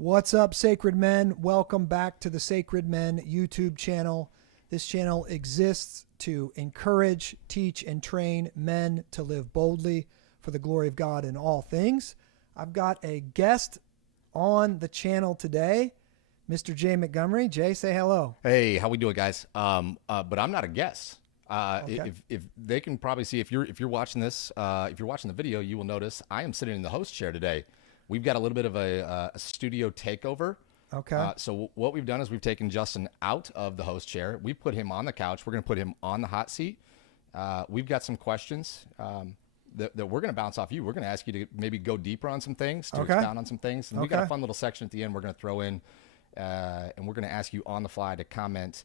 What's up, Sacred Men? Welcome back to the Sacred Men YouTube channel. This channel exists to encourage, teach, and train men to live boldly for the glory of God in all things. I've got a guest on the channel today, Mr. Jay Montgomery. Jay, say hello. Hey, how we doing, guys? But I'm not a guest. Okay. If they can probably see, if you're watching this, if you're watching the video, you will notice I am sitting in the host chair today. We've got a little bit of a studio takeover. Okay. So what we've done is we've taken Justin out of the host chair. We put him on the couch. We're going to put him on the hot seat. We've got some questions that we're going to bounce off you. We're going to ask you to maybe go deeper on some things, to expound on some things. And we've got a fun little section at the end we're going to throw in, and we're going to ask you on the fly to comment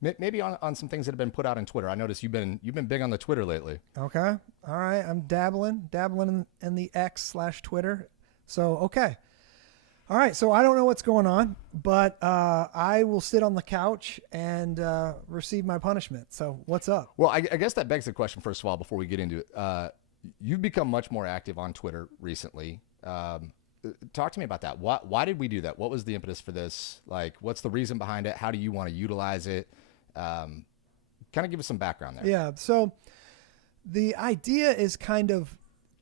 maybe on some things that have been put out on Twitter. I noticed you've been big on the Twitter lately. Okay. All right. I'm dabbling in the X/Twitter. So, okay. All right. So I don't know what's going on, but I will sit on the couch and receive my punishment. So what's up? Well, I guess that begs the question, first of all, before we get into it. You've become much more active on Twitter recently. Talk to me about that. Why did we do that? What was the impetus for this? Like, what's the reason behind it? How do you want to utilize it? Kind of give us some background there. Yeah. So the idea is kind of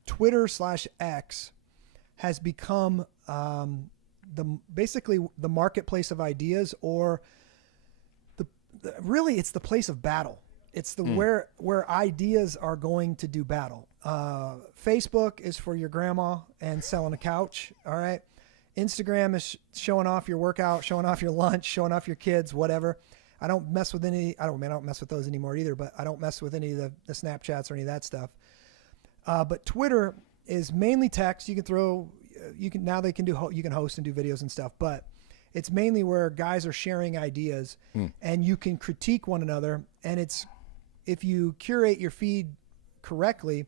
Twitter/X has become basically the marketplace of ideas, or really it's the place of battle. It's the where ideas are going to do battle. Facebook is for your grandma and selling a couch. All right. Instagram is showing off your workout, showing off your lunch, showing off your kids, whatever. I don't mess with I don't mess with those anymore either, but I don't mess with any of the Snapchats or any of that stuff. But Twitter is mainly text. You can host and do videos and stuff, but it's mainly where guys are sharing ideas and you can critique one another. And if you curate your feed correctly,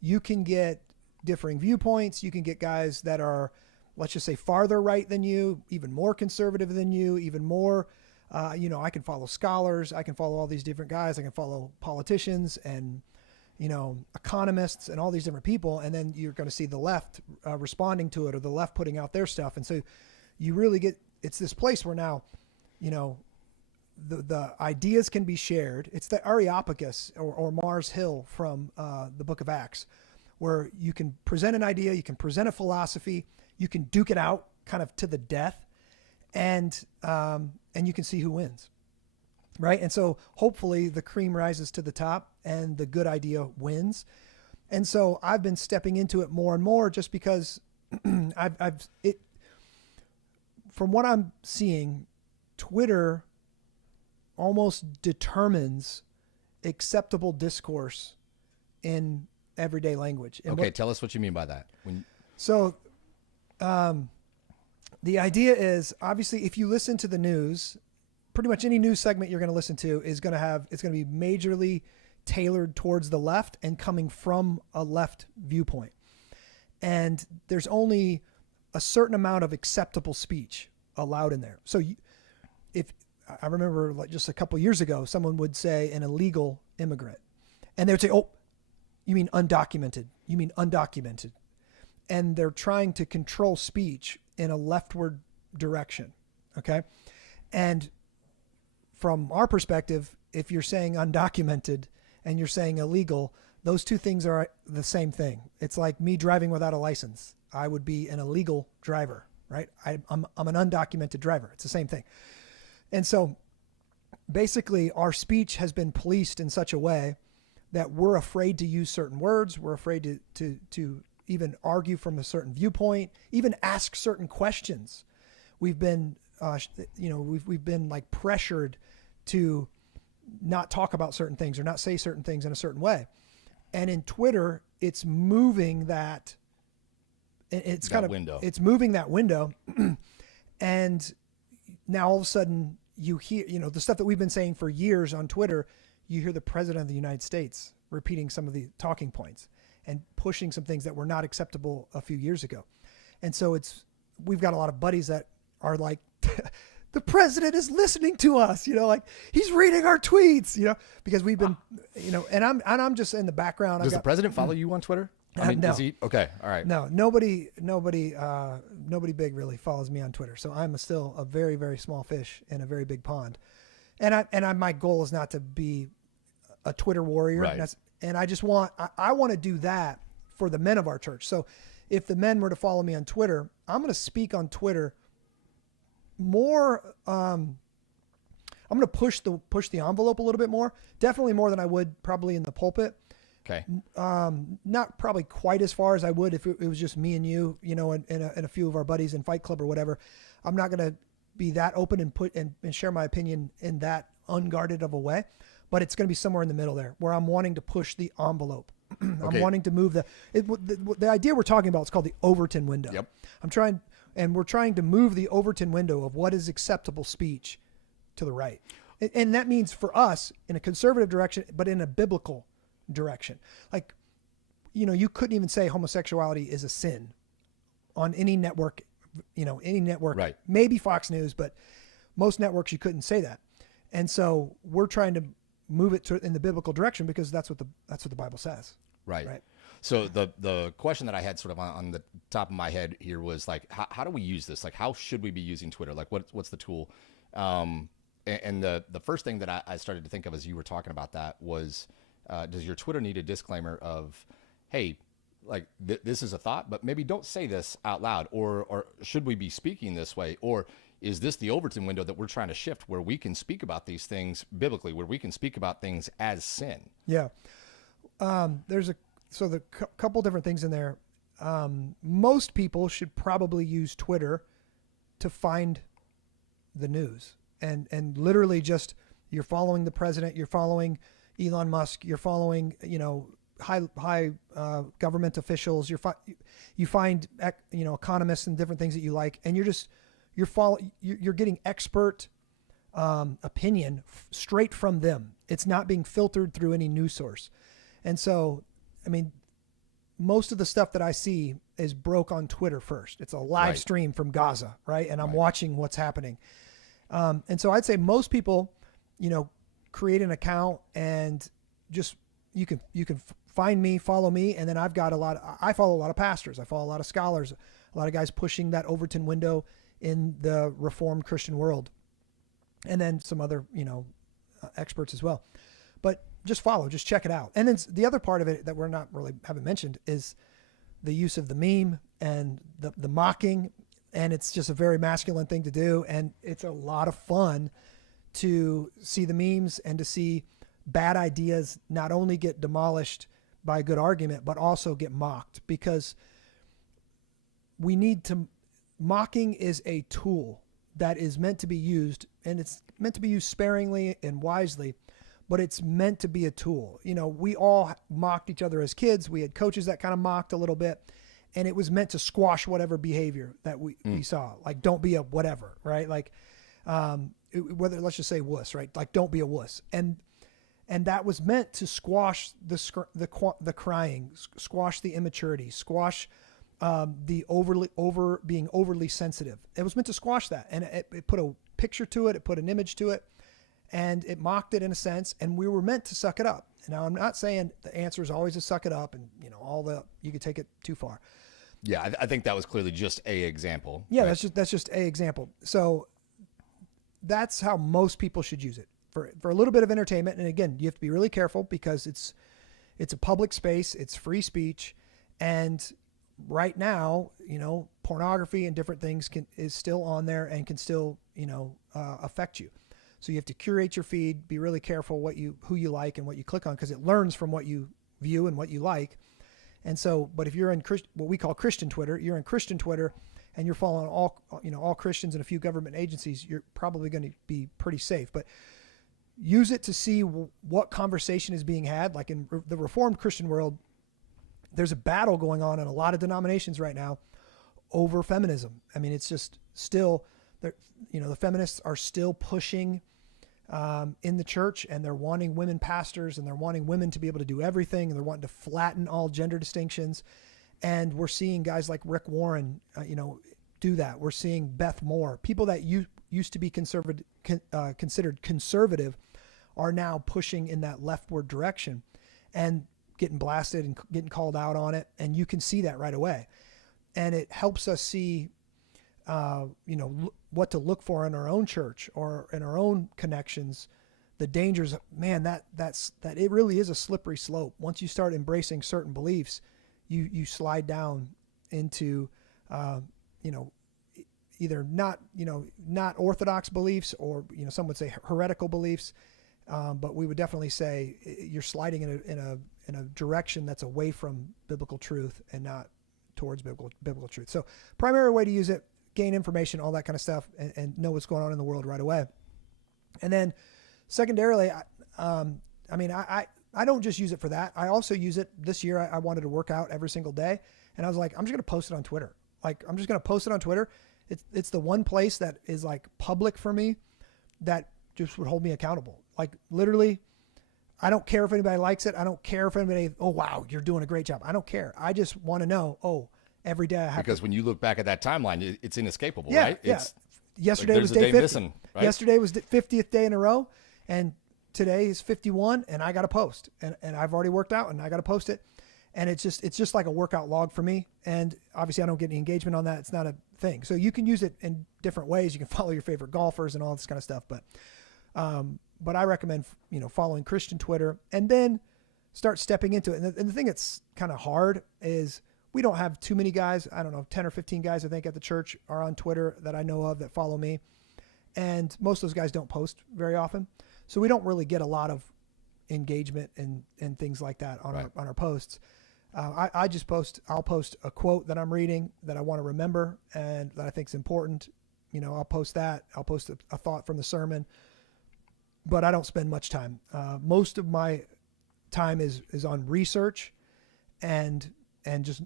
you can get differing viewpoints. You can get guys that are, let's just say, farther right than you, even more conservative than you, even more, I can follow scholars. I can follow all these different guys. I can follow politicians and, economists and all these different people. And then you're going to see the left responding to it, or the left putting out their stuff. And so you really it's this place where now, the ideas can be shared. It's the Areopagus or Mars Hill from the book of Acts, where you can present an idea, you can present a philosophy, you can duke it out kind of to the death, and you can see who wins. Right. And so hopefully the cream rises to the top and the good idea wins. And so I've been stepping into it more and more just because from what I'm seeing, Twitter almost determines acceptable discourse in everyday language. And okay. Tell us what you mean by that. The idea is, obviously, if you listen to the news, pretty much any news segment you're going to listen to it's going to be majorly tailored towards the left and coming from a left viewpoint. And there's only a certain amount of acceptable speech allowed in there. So if I remember, like, just a couple years ago, someone would say an illegal immigrant, and they would say, "Oh, you mean undocumented? You mean undocumented?" And they're trying to control speech in a leftward direction. Okay. And from our perspective, if you're saying undocumented and you're saying illegal, those two things are the same thing. It's like me driving without a license. I would be an illegal driver, right? I'm an undocumented driver. It's the same thing. And so basically our speech has been policed in such a way that we're afraid to use certain words. We're afraid to even argue from a certain viewpoint, even ask certain questions. We've been, we've been like pressured to not talk about certain things or not say certain things in a certain way. And in Twitter, it's moving that. It's moving that window. And now all of a sudden you hear, the stuff that we've been saying for years on Twitter, you hear the president of the United States repeating some of the talking points and pushing some things that were not acceptable a few years ago. And so we've got a lot of buddies that are like, the president is listening to us, like he's reading our tweets, because we've been, and I'm just in the background. Does the president follow you on Twitter? I mean, No. is he okay? All right. No, nobody big really follows me on Twitter. So I'm still a very, very small fish in a very big pond. And my goal is not to be a Twitter warrior. Right. And I just want, I want to do that for the men of our church. So if the men were to follow me on Twitter, I'm going to speak on Twitter more. I'm going to push the envelope a little bit more, definitely more than I would probably in the pulpit. Okay. Not probably quite as far as I would if it was just me and you, and a few of our buddies in Fight Club or whatever. I'm not going to be that open and share my opinion in that unguarded of a way, but it's going to be somewhere in the middle there where I'm wanting to push the envelope. I'm wanting to move the idea we're talking about is called the Overton window. Yep. We're trying to move the Overton window of what is acceptable speech to the right. And that means for us in a conservative direction, but in a biblical direction. Like, you couldn't even say homosexuality is a sin on any network, Right. maybe Fox News, but most networks you couldn't say that. And so we're trying to move it in the biblical direction because that's what the Bible says. Right. Right. So the question that I had sort of on the top of my head here was like, how do we use this? Like, how should we be using Twitter? Like, what's the tool? And the first thing that I started to think of as you were talking about that was, does your Twitter need a disclaimer of, hey, like this is a thought, but maybe don't say this out loud, or should we be speaking this way? Or is this the Overton window that we're trying to shift where we can speak about these things biblically, where we can speak about things as sin? Yeah. There's couple different things in there. Most people should probably use Twitter to find the news and literally just, you're following the president, you're following Elon Musk, you're following, high government officials, you find, economists and different things that you like. And you're getting expert, opinion straight from them. It's not being filtered through any news source. And so, I mean, most of the stuff that I see is broke on Twitter first. It's a live Right. stream from Gaza, right? And I'm Right. watching what's happening. And so I'd say most people, create an account and just, you can find me, follow me. And then I follow a lot of pastors. I follow a lot of scholars, a lot of guys pushing that Overton window in the Reformed Christian world. And then some other, experts as well. But just check it out. And then the other part of it that we're not really haven't mentioned is the use of the meme and the mocking. And it's just a very masculine thing to do. And it's a lot of fun to see the memes and to see bad ideas not only get demolished by a good argument, but also get mocked, because mocking is a tool that is meant to be used, and it's meant to be used sparingly and wisely, but it's meant to be a tool. We all mocked each other as kids. We had coaches that kind of mocked a little bit, and it was meant to squash whatever behavior that we saw. Like, don't be a whatever, right? Like, let's just say wuss, right? Like, don't be a wuss. And that was meant to squash the crying, squash the immaturity, squash the being overly sensitive. It was meant to squash that. And it put a picture to it. It put an image to it, and it mocked it in a sense. And we were meant to suck it up. Now, I'm not saying the answer is always to suck it up and, you could take it too far. Yeah. I think that was clearly just a example. Yeah. Right? That's just a example. So that's how most people should use it for a little bit of entertainment. And again, you have to be really careful because it's a public space. It's free speech. And right now, pornography and different things is still on there and can still, affect you. So you have to curate your feed, be really careful who you like and what you click on, because it learns from what you view and what you like. And so, but if you're in what we call Christian Twitter, you're in Christian Twitter and you're following all Christians and a few government agencies, you're probably going to be pretty safe. But use it to see what conversation is being had. Like in the Reformed Christian world, there's a battle going on in a lot of denominations right now over feminism. I mean, it's just still, the feminists are still pushing in the church, and they're wanting women pastors, and they're wanting women to be able to do everything, and they're wanting to flatten all gender distinctions. And we're seeing guys like Rick Warren, do that. We're seeing Beth Moore, people that used to be considered conservative, are now pushing in that leftward direction. And getting blasted and getting called out on it. And you can see that right away. And it helps us see, what to look for in our own church or in our own connections, the dangers. Man, that it really is a slippery slope. Once you start embracing certain beliefs, you slide down into, either not orthodox beliefs, or, some would say heretical beliefs. But we would definitely say you're sliding in a direction that's away from biblical truth and not towards biblical truth. So primary way to use it, gain information, all that kind of stuff, and know what's going on in the world right away. And then secondarily, I don't just use it for that. I also use it this year. I wanted to work out every single day, and I was like, I'm just going to post it on Twitter. Like, I'm just going to post it on Twitter. It's the one place that is like public for me that just would hold me accountable. Like, literally, I don't care if anybody likes it. I don't care if anybody, oh, wow, you're doing a great job. I don't care. I just want to know, every day I have Because when you look back at that timeline, it's inescapable, yeah, right? Yeah. Yesterday like was there's a day 50. missing, right? Yesterday was the 50th day in a row, and today is 51, and I got to post. And I've already worked out, and I got to post it. And it's just like a workout log for me. And obviously I don't get any engagement on that. It's not a thing. So you can use it in different ways. You can follow your favorite golfers and all this kind of stuff. But I recommend, following Christian Twitter and then start stepping into it. And the thing that's kind of hard is we don't have too many guys. I don't know, 10 or 15 guys, I think, at the church are on Twitter that I know of that follow me. And most of those guys don't post very often. So we don't really get a lot of engagement and things like that on our posts. I'll post a quote that I'm reading that I want to remember and that I think is important. I'll post that. I'll post a thought from the sermon, but I don't spend much time. Most of my time is on research and just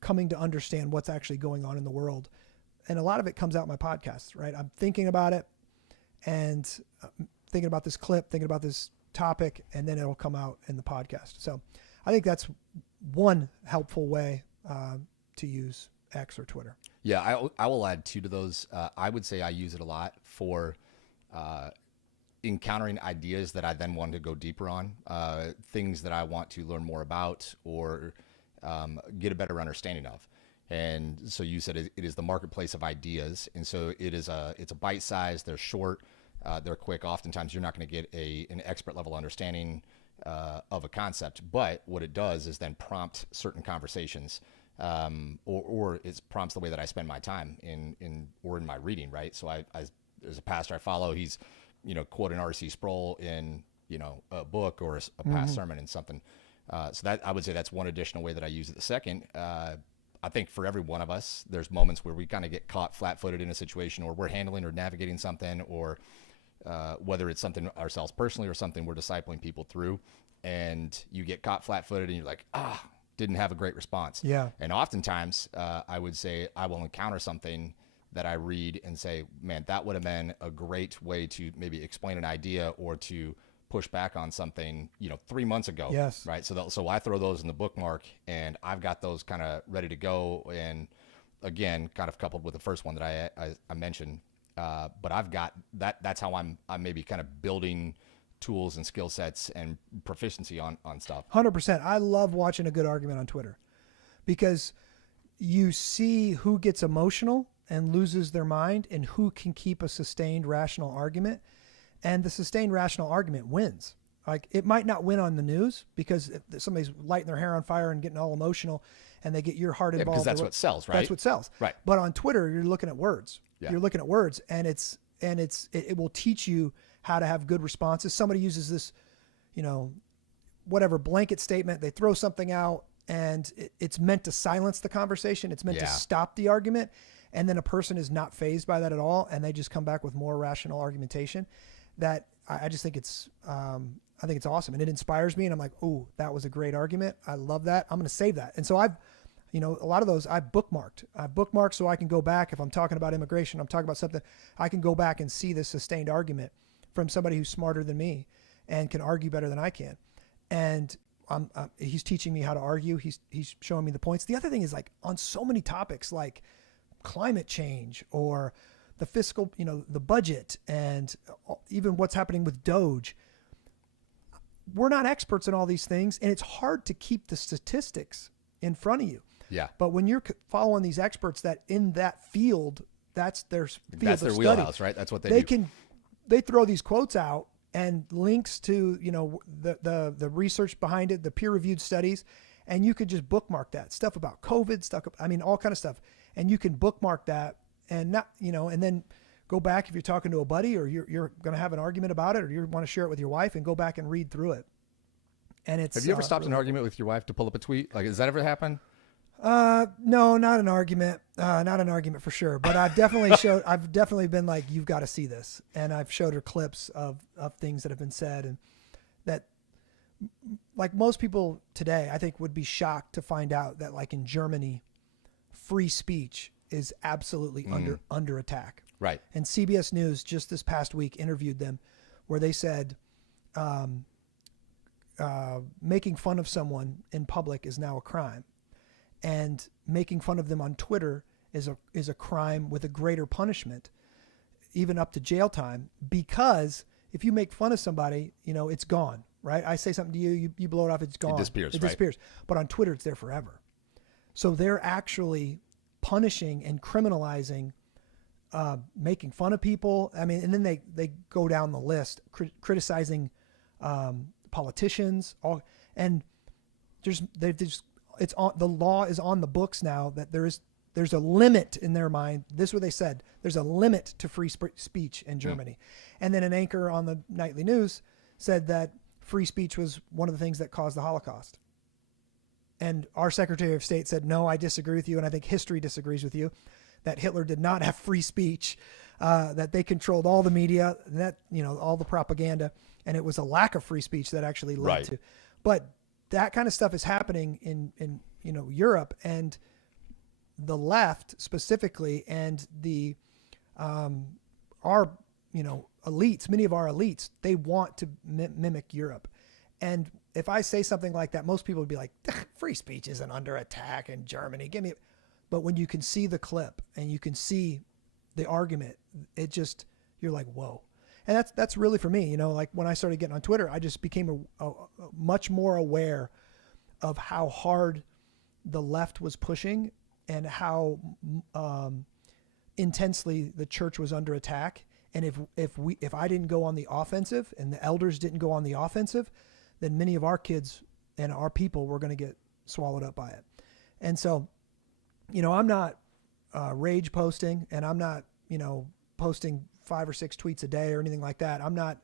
coming to understand what's actually going on in the world. And a lot of it comes out in my podcasts, right? I'm thinking about it and thinking about this clip, thinking about this topic, and then it'll come out in the podcast. So I think that's one helpful way to use X or Twitter. Yeah, I will add two to those. I would say I use it a lot for encountering ideas that I then want to go deeper on, things that I want to learn more about or get a better understanding of. And so you said it is the marketplace of ideas. And so it's a bite size, they're short, they're quick. Oftentimes you're not going to get an expert level understanding of a concept, but what it does is then prompt certain conversations, or it prompts the way that I spend my time in my reading, right? So there's a pastor I follow, he's, quoting R.C. Sproul in, a book or a past sermon and something. So that, I would say that's one additional way that I use it. The second, I think for every one of us, there's moments where we kind of get caught flat-footed in a situation, or we're handling or navigating something, or whether it's something ourselves personally or something we're discipling people through, and you get caught flat-footed and you're like, didn't have a great response. Yeah. And oftentimes, I would say I will encounter something that I read and say, man, that would have been a great way to maybe explain an idea or to push back on something, 3 months ago. Yes. Right. So I throw those in the bookmark, and I've got those kind of ready to go. And again, kind of coupled with the first one that I mentioned, but I've got that. That's how I'm maybe kind of building tools and skill sets and proficiency on stuff. 100%. I love watching a good argument on Twitter because you see who gets emotional and loses their mind and who can keep a sustained rational argument. And the sustained rational argument wins. Like, it might not win on the news because if somebody's lighting their hair on fire and getting all emotional and they get your heart involved. Because that's what sells, right? That's what sells. Right. But on Twitter, you're looking at words. Yeah. You're looking at words, and it will teach you how to have good responses. Somebody uses this, whatever blanket statement, they throw something out and it's meant to silence the conversation. It's meant to stop the argument. And then a person is not fazed by that at all. And they just come back with more rational argumentation. That I just think I think it's awesome, and it inspires me. And I'm like, oh, that was a great argument. I love that. I'm going to save that. And so I've, a lot of those I've bookmarked so I can go back. If I'm talking about immigration, I'm talking about something, I can go back and see this sustained argument from somebody who's smarter than me and can argue better than I can. And he's teaching me how to argue. He's showing me the points. The other thing is, like, on so many topics, like climate change or the fiscal, the budget, and even what's happening with Doge. we're not experts in all these things, and it's hard to keep the statistics in front of you. Yeah. But when you're following these experts that in that field, that's their field That's of their study, wheelhouse, right? That's what they do. They throw these quotes out and links to, you know, the research behind it, the peer-reviewed studies, and you could just bookmark that stuff about COVID, all kind of stuff. And you can bookmark that and not, you know, and then go back if you're talking to a buddy or you're going to have an argument about it or you want to share it with your wife and go back and read through it. And it's Have you ever stopped an argument with your wife to pull up a tweet? Like, has that ever happened? No, not an argument. Not an argument for sure. But I've definitely been like, you've got to see this. And I've showed her clips of things that have been said and that, like most people today, I think would be shocked to find out that like in Germany, free speech is absolutely under attack. Right. And CBS News just this past week interviewed them where they said, making fun of someone in public is now a crime. And making fun of them on Twitter is a crime with a greater punishment, even up to jail time, because if you make fun of somebody, you know, it's gone, right? I say something to you, you blow it off, it's gone. It It disappears. But on Twitter, it's there forever. So they're actually punishing and criminalizing making fun of people. I mean, and then they go down the list, criticizing politicians, it's on the law is on the books now that there's a limit in their mind. This is what they said. There's a limit to free speech in Germany. And then an anchor on the nightly news said that free speech was one of the things that caused the Holocaust. And our Secretary of State said, no, I disagree with you. And I think history disagrees with you, that Hitler did not have free speech, that they controlled all the media, that, you know, all the propaganda. And it was a lack of free speech that actually led to, but that kind of stuff is happening in you know, Europe, and the left specifically, and the our, you know, elites, many of our elites, they want to mimic Europe. And if I say something like that, most people would be like, free speech isn't under attack in Germany. But when you can see the clip and you can see the argument, you're like, whoa. And that's really for me, you know, like when I started getting on Twitter, I just became a much more aware of how hard the left was pushing and how intensely the church was under attack. And if I didn't go on the offensive and the elders didn't go on the offensive, then many of our kids and our people were going to get swallowed up by it. And so, you know, I'm not rage posting, and I'm not, you know, posting 5 or 6 tweets a day or anything like that. I'm not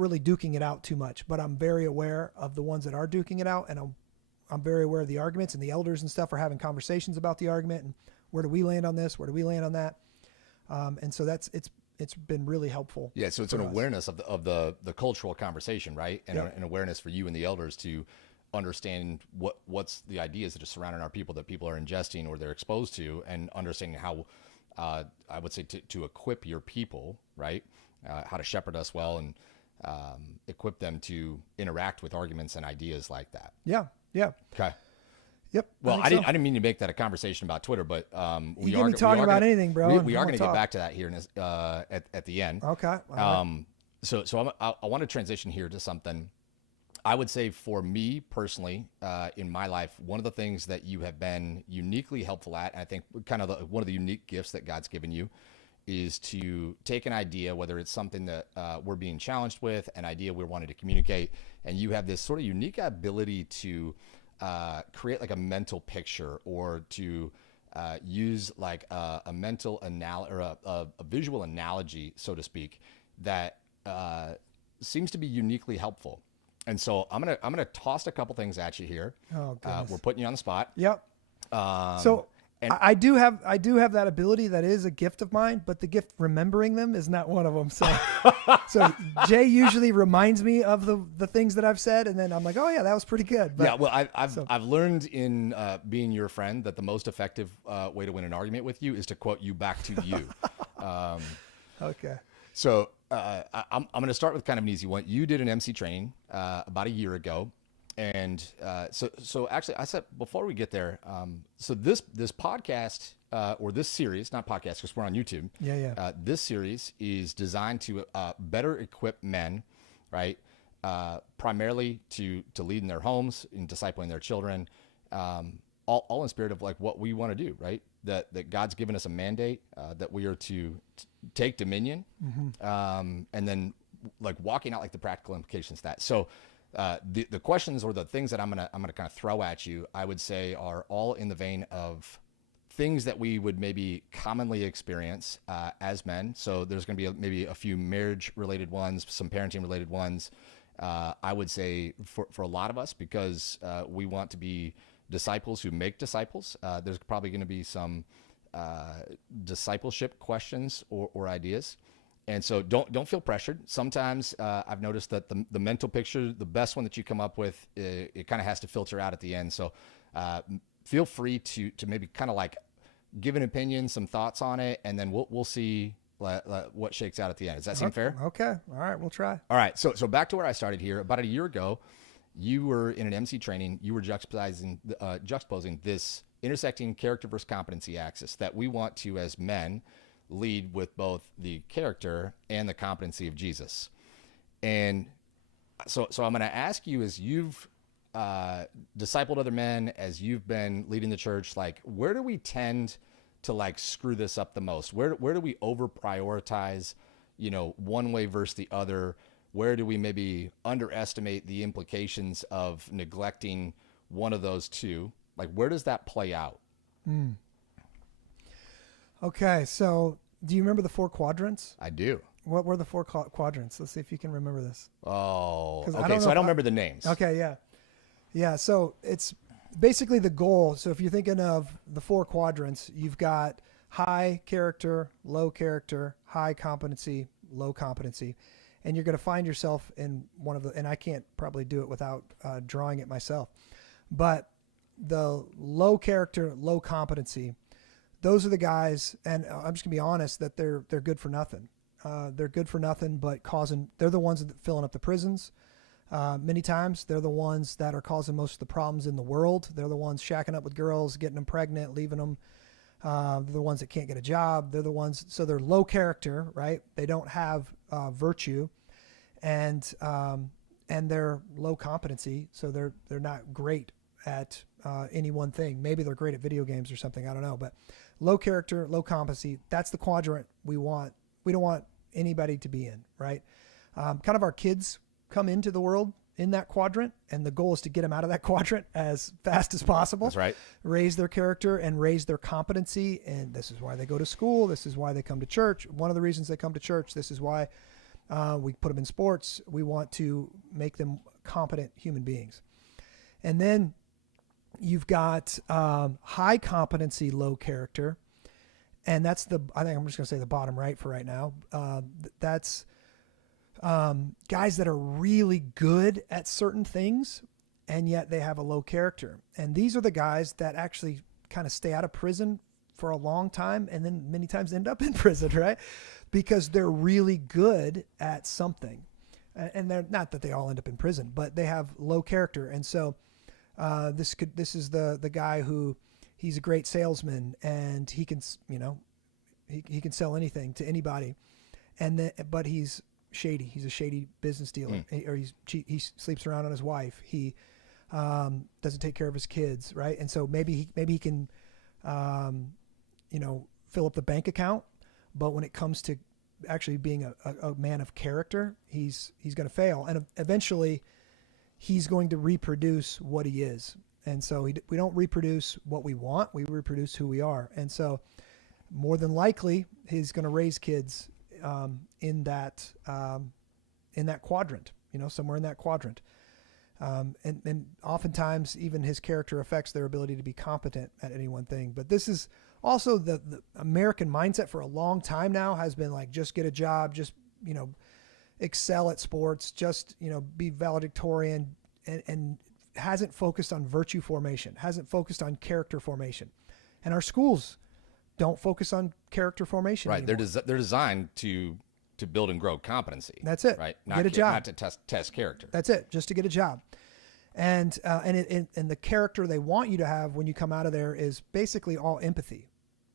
really duking it out too much, but I'm very aware of the ones that are duking it out, and I'm very aware of the arguments, and the elders and stuff are having conversations about the argument and where do we land on this, where do we land on that, and so it's been really helpful. Yeah, so it's an awareness of the cultural conversation, right, and an awareness for you and the elders to understand what's the ideas that are surrounding our people that people are ingesting or they're exposed to, and understanding how. I would say to equip your people, right? How to shepherd us well and equip them to interact with arguments and ideas like that. Yeah. Okay. Yep. Well, I didn't mean to make that a conversation about Twitter, but we are talking about anything, bro. We are going to get back to that here at the end. Okay. So I want to transition here to something. I would say for me personally, in my life, one of the things that you have been uniquely helpful at, and I think kind of one of the unique gifts that God's given you, is to take an idea, whether it's something that we're being challenged with, an idea we're wanting to communicate, and you have this sort of unique ability to create like a mental picture, or to use like a mental or a visual analogy, so to speak, that seems to be uniquely helpful. And so I'm gonna toss a couple things at you here. Oh, goodness. We're putting you on the spot. Yep. I do have that ability. That is a gift of mine, but the gift remembering them is not one of them. So Jay usually reminds me of the things that I've said, and then I'm like, oh yeah, that was pretty good. But, yeah. Well, I've learned in being your friend that the most effective way to win an argument with you is to quote you back to you. Okay. So I'm going to start with kind of an easy one. You did an MC training about a year ago. And so actually, I said before we get there, so this podcast or this series, not podcast because we're on YouTube. Yeah. This series is designed to better equip men, right, primarily to lead in their homes, in discipling their children, all in spirit of like what we want to do, right? That God's given us a mandate, that we are to take dominion, and then like walking out like the practical implications of that. So the questions or the things that I'm gonna kind of throw at you, I would say are all in the vein of things that we would maybe commonly experience as men. So there's going to be maybe a few marriage related ones, some parenting related ones. I would say for a lot of us, because we want to be disciples who make disciples, there's probably going to be some discipleship questions or ideas. And so don't feel pressured. Sometimes I've noticed that the mental picture, the best one that you come up with, it kind of has to filter out at the end. So feel free to maybe kind of like give an opinion, some thoughts on it, and then we'll see what shakes out at the end. Does that seem fair? Okay. All right. We'll try. All right. So back to where I started here. About a year ago, you were in an MC training. You were juxtaposing this intersecting character versus competency axis that we want to, as men, lead with both the character and the competency of Jesus. And so I'm going to ask you, as you've discipled other men, as you've been leading the church, like where do we tend to like screw this up the most? Where do we over prioritize, one way versus the other? Where do we maybe underestimate the implications of neglecting one of those two? Like where does that play out? Okay. So do you remember the 4 quadrants? I do. What were the 4 quadrants? Let's see if you can remember this. Oh, 'Cause okay. So I don't remember the names. Okay. Yeah. Yeah. So it's basically the goal. So if you're thinking of the 4 quadrants, you've got high character, low character, high competency, low competency. And you're going to find yourself in one of the, and I can't probably do it without drawing it myself, but the low character, low competency, those are the guys, and I'm just gonna be honest, that they're good for nothing. They're good for nothing, but they're the ones that are filling up the prisons. Many times they're the ones that are causing most of the problems in the world. They're the ones shacking up with girls, getting them pregnant, leaving them. They're the ones that can't get a job. They're the ones, so they're low character, right? They don't have virtue, and they're low competency, so they're not great at any one thing. Maybe they're great at video games or something, I don't know. But low character, low competency, that's the quadrant we want. We don't want anybody to be in, right? Kind of our kids come into the world in that quadrant, and the goal is to get them out of that quadrant as fast as possible. That's right. Raise their character and raise their competency, and this is why they go to school. This is why they come to church. One of the reasons they come to church, this is why we put them in sports. We want to make them competent human beings. And then you've got high competency, low character, and that's I think I'm just going to say the bottom right for right now. That's guys that are really good at certain things, and yet they have a low character. And these are the guys that actually kind of stay out of prison for a long time, and then many times end up in prison, right? Because they're really good at something. And they're not that they all end up in prison, but they have low character. And so this is the guy who, he's a great salesman, and he can, he can sell anything to anybody. But he's shady. He's a shady business dealer, or he sleeps around on his wife. He doesn't take care of his kids, right? And so maybe he can, fill up the bank account, but when it comes to actually being a man of character, he's going to fail, and eventually he's going to reproduce what he is. And so we don't reproduce what we want; we reproduce who we are. And so, more than likely, he's going to raise kids in that quadrant, somewhere in that quadrant. And oftentimes even his character affects their ability to be competent at any one thing. But this is also the American mindset for a long time now has been like, just get a job, just, excel at sports, just, be valedictorian, and hasn't focused on virtue formation, hasn't focused on character formation. And our schools don't focus on character formation. Right. Anymore. They're designed to build and grow competency. That's it. Right. Get a job. Not to test character. That's it. Just to get a job. And the character they want you to have when you come out of there is basically all empathy,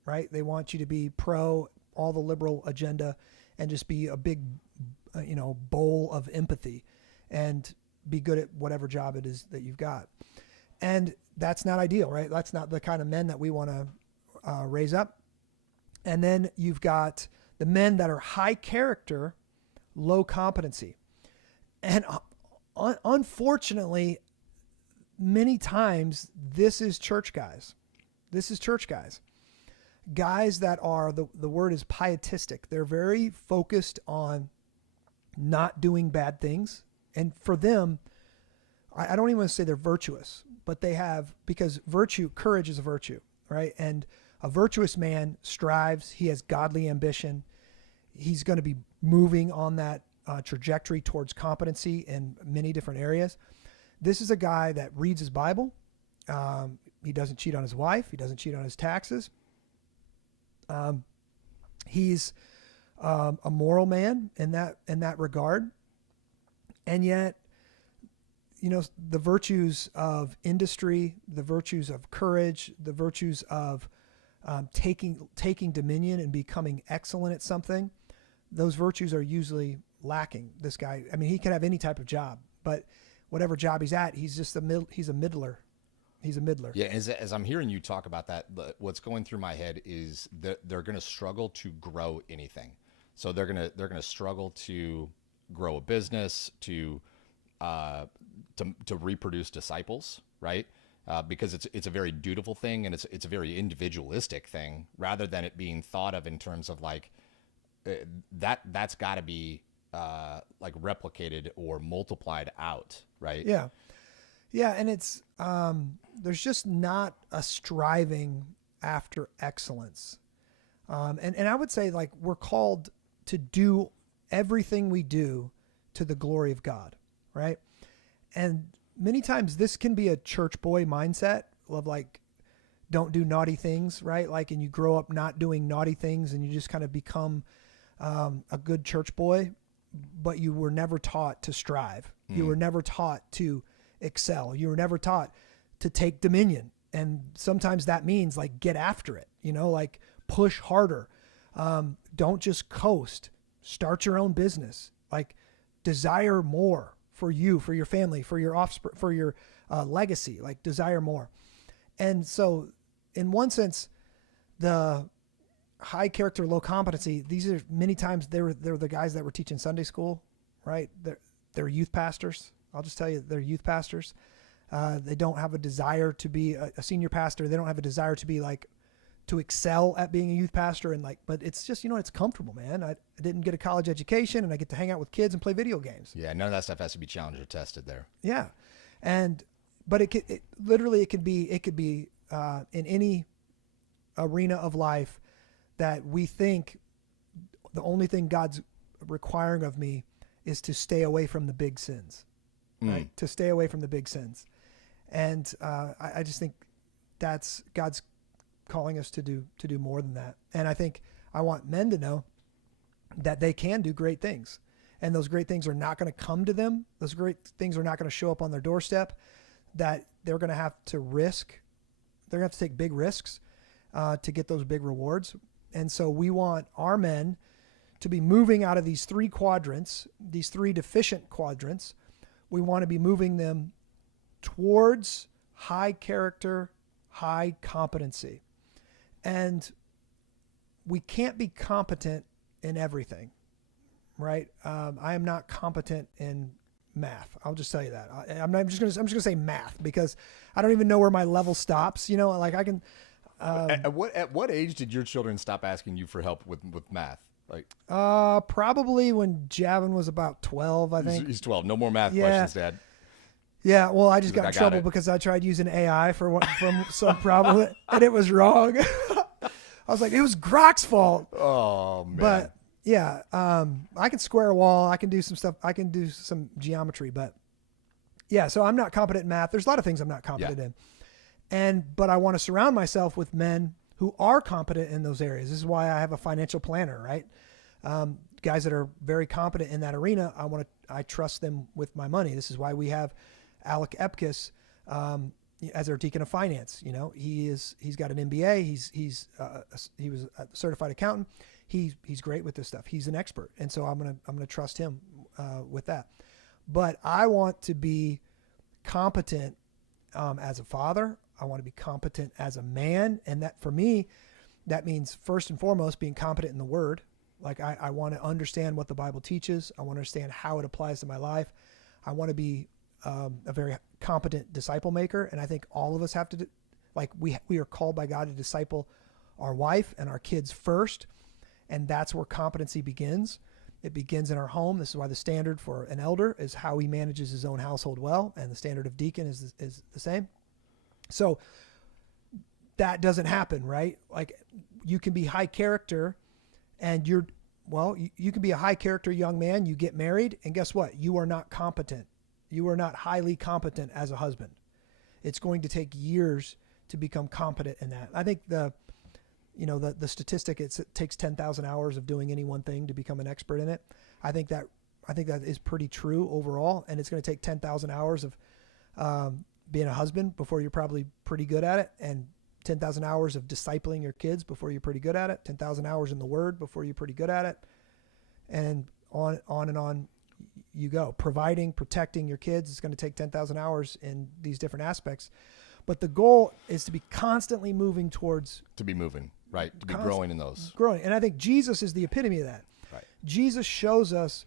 right? They want you to be pro all the liberal agenda and just be a big, bowl of empathy. and be good at whatever job it is that you've got. And that's not ideal, right? That's not the kind of men that we want to raise up. And then you've got the men that are high character, low competency. And unfortunately, many times this is church guys. This is church guys. Guys that are, the word is pietistic. They're very focused on not doing bad things. And for them, I don't even want to say they're virtuous, but they have, because courage is a virtue, right? And a virtuous man strives. He has godly ambition. He's going to be moving on that trajectory towards competency in many different areas. This is a guy that reads his Bible. He doesn't cheat on his wife. He doesn't cheat on his taxes. He's a moral man in that regard. And yet, you know, the virtues of industry, the virtues of courage, the virtues of taking dominion and becoming excellent at something, those virtues are usually lacking. This guy, I mean, he can have any type of job, but whatever job he's at, he's just he's a middler. He's a middler. Yeah, as I'm hearing you talk about that, what's going through my head is that they're going to struggle to grow anything. So they're going to struggle to grow a business, to reproduce disciples, right? Because it's a very dutiful thing, and it's a very individualistic thing, rather than it being thought of in terms of like that's got to be like replicated or multiplied out, right? Yeah. Yeah, and it's there's just not a striving after excellence. And I would say, like, we're called to do everything we do to the glory of God, right? And many times this can be a church boy mindset of like, don't do naughty things, right? Like, and you grow up not doing naughty things and you just kind of become a good church boy, but you were never taught to strive. You were never taught to excel. You were never taught to take dominion. And sometimes that means like, get after it, you know, like push harder. Don't just coast, start your own business, like desire more for you, for your family, for your offspring, for your legacy, like desire more. And so in one sense, the high character, low competency, these are many times they're the guys that were teaching Sunday school, right? They're youth pastors. I'll just tell you, they're youth pastors. They don't have a desire to be a senior pastor. They don't have a desire to be like, to excel at being a youth pastor. And like, but it's just, you know, it's comfortable, man. I didn't get a college education and I get to hang out with kids and play video games. Yeah. None of that stuff has to be challenged or tested there. Yeah. But it could be in any arena of life that we think the only thing God's requiring of me is to stay away from the big sins, right? To stay away from the big sins. And I just think that's God's calling us to do more than that. And I think I want men to know that they can do great things. And those great things are not going to come to them. Those great things are not going to show up on their doorstep, that they're going to have to risk. They're going to have to take big risks to get those big rewards. And so we want our men to be moving out of these three quadrants, these three deficient quadrants. We want to be moving them towards high character, high competency. And we can't be competent in everything, right? I am not competent in math. I'll just tell you that. I'm just gonna say math, because I don't even know where my level stops. You know, like I can. At what age did your children stop asking you for help with math? Like, probably when Javin was about 12, I think. He's 12. No more math questions, Dad. Yeah, well, I just got in trouble because I tried using AI from some problem, and it was wrong. I was like, it was Grok's fault. Oh, man. But yeah, I can square a wall. I can do some stuff. I can do some geometry, but yeah, so I'm not competent in math. There's a lot of things I'm not competent in. But I want to surround myself with men who are competent in those areas. This is why I have a financial planner, right? Guys that are very competent in that arena. I trust them with my money. This is why we have Alec Epkiss as our deacon of finance. You know, he's got an MBA. He was a certified accountant. He's great with this stuff. He's an expert, and so I'm gonna trust him with that. but I want to be competent as a father. I want to be competent as a man. And that for me, that means first and foremost being competent in the word. Like I want to understand what the Bible teaches. I want to understand how it applies to my life. I want to be a very competent disciple maker. And I think all of us have to we are called by God to disciple our wife and our kids first. And that's where competency begins. It begins in our home. This is why the standard for an elder is how he manages his own household well. And the standard of deacon is the same. So that doesn't happen, right? Like you can be high character and you can be a high character young man. You get married and guess what? You are not competent. You are not highly competent as a husband. It's going to take years to become competent in that. I think the statistic, it takes 10,000 hours of doing any one thing to become an expert in it. I think that is pretty true overall. And it's going to take 10,000 hours of being a husband before you're probably pretty good at it. And 10,000 hours of discipling your kids before you're pretty good at it. 10,000 hours in the word before you're pretty good at it. And on and on you go. Providing, protecting your kids is going to take 10,000 hours in these different aspects. But the goal is to be constantly moving towards... To be moving, right? To be growing in those. Growing. And I think Jesus is the epitome of that. Right. Jesus shows us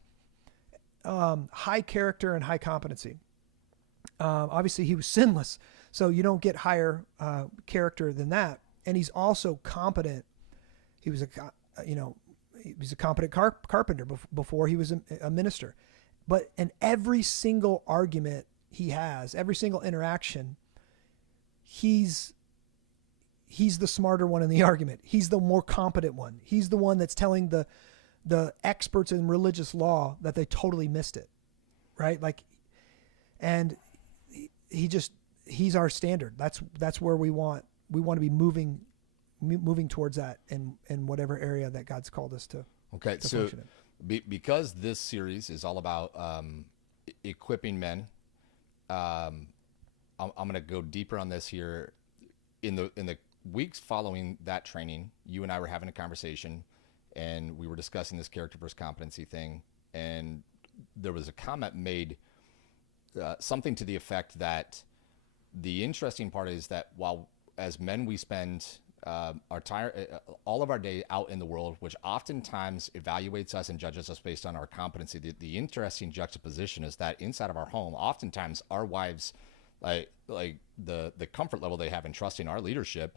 high character and high competency. Obviously, he was sinless, so you don't get higher character than that. And he's also competent. He was a competent carpenter before he was a minister. But in every single argument he has, every single interaction, he's the smarter one in the argument. He's the more competent one. He's the one that's telling the experts in religious law that they totally missed it, right? And he's our standard. That's where we want to be moving towards that in whatever area that God's called us to. Okay, to so function in. Because this series is all about equipping men, I'm going to go deeper on this here. In the weeks following that training, you and I were having a conversation, and we were discussing this character versus competency thing, and there was a comment made, something to the effect that the interesting part is that while as men we spend all of our day out in the world, which oftentimes evaluates us and judges us based on our competency. The interesting juxtaposition is that inside of our home, oftentimes our wives, like the comfort level they have in trusting our leadership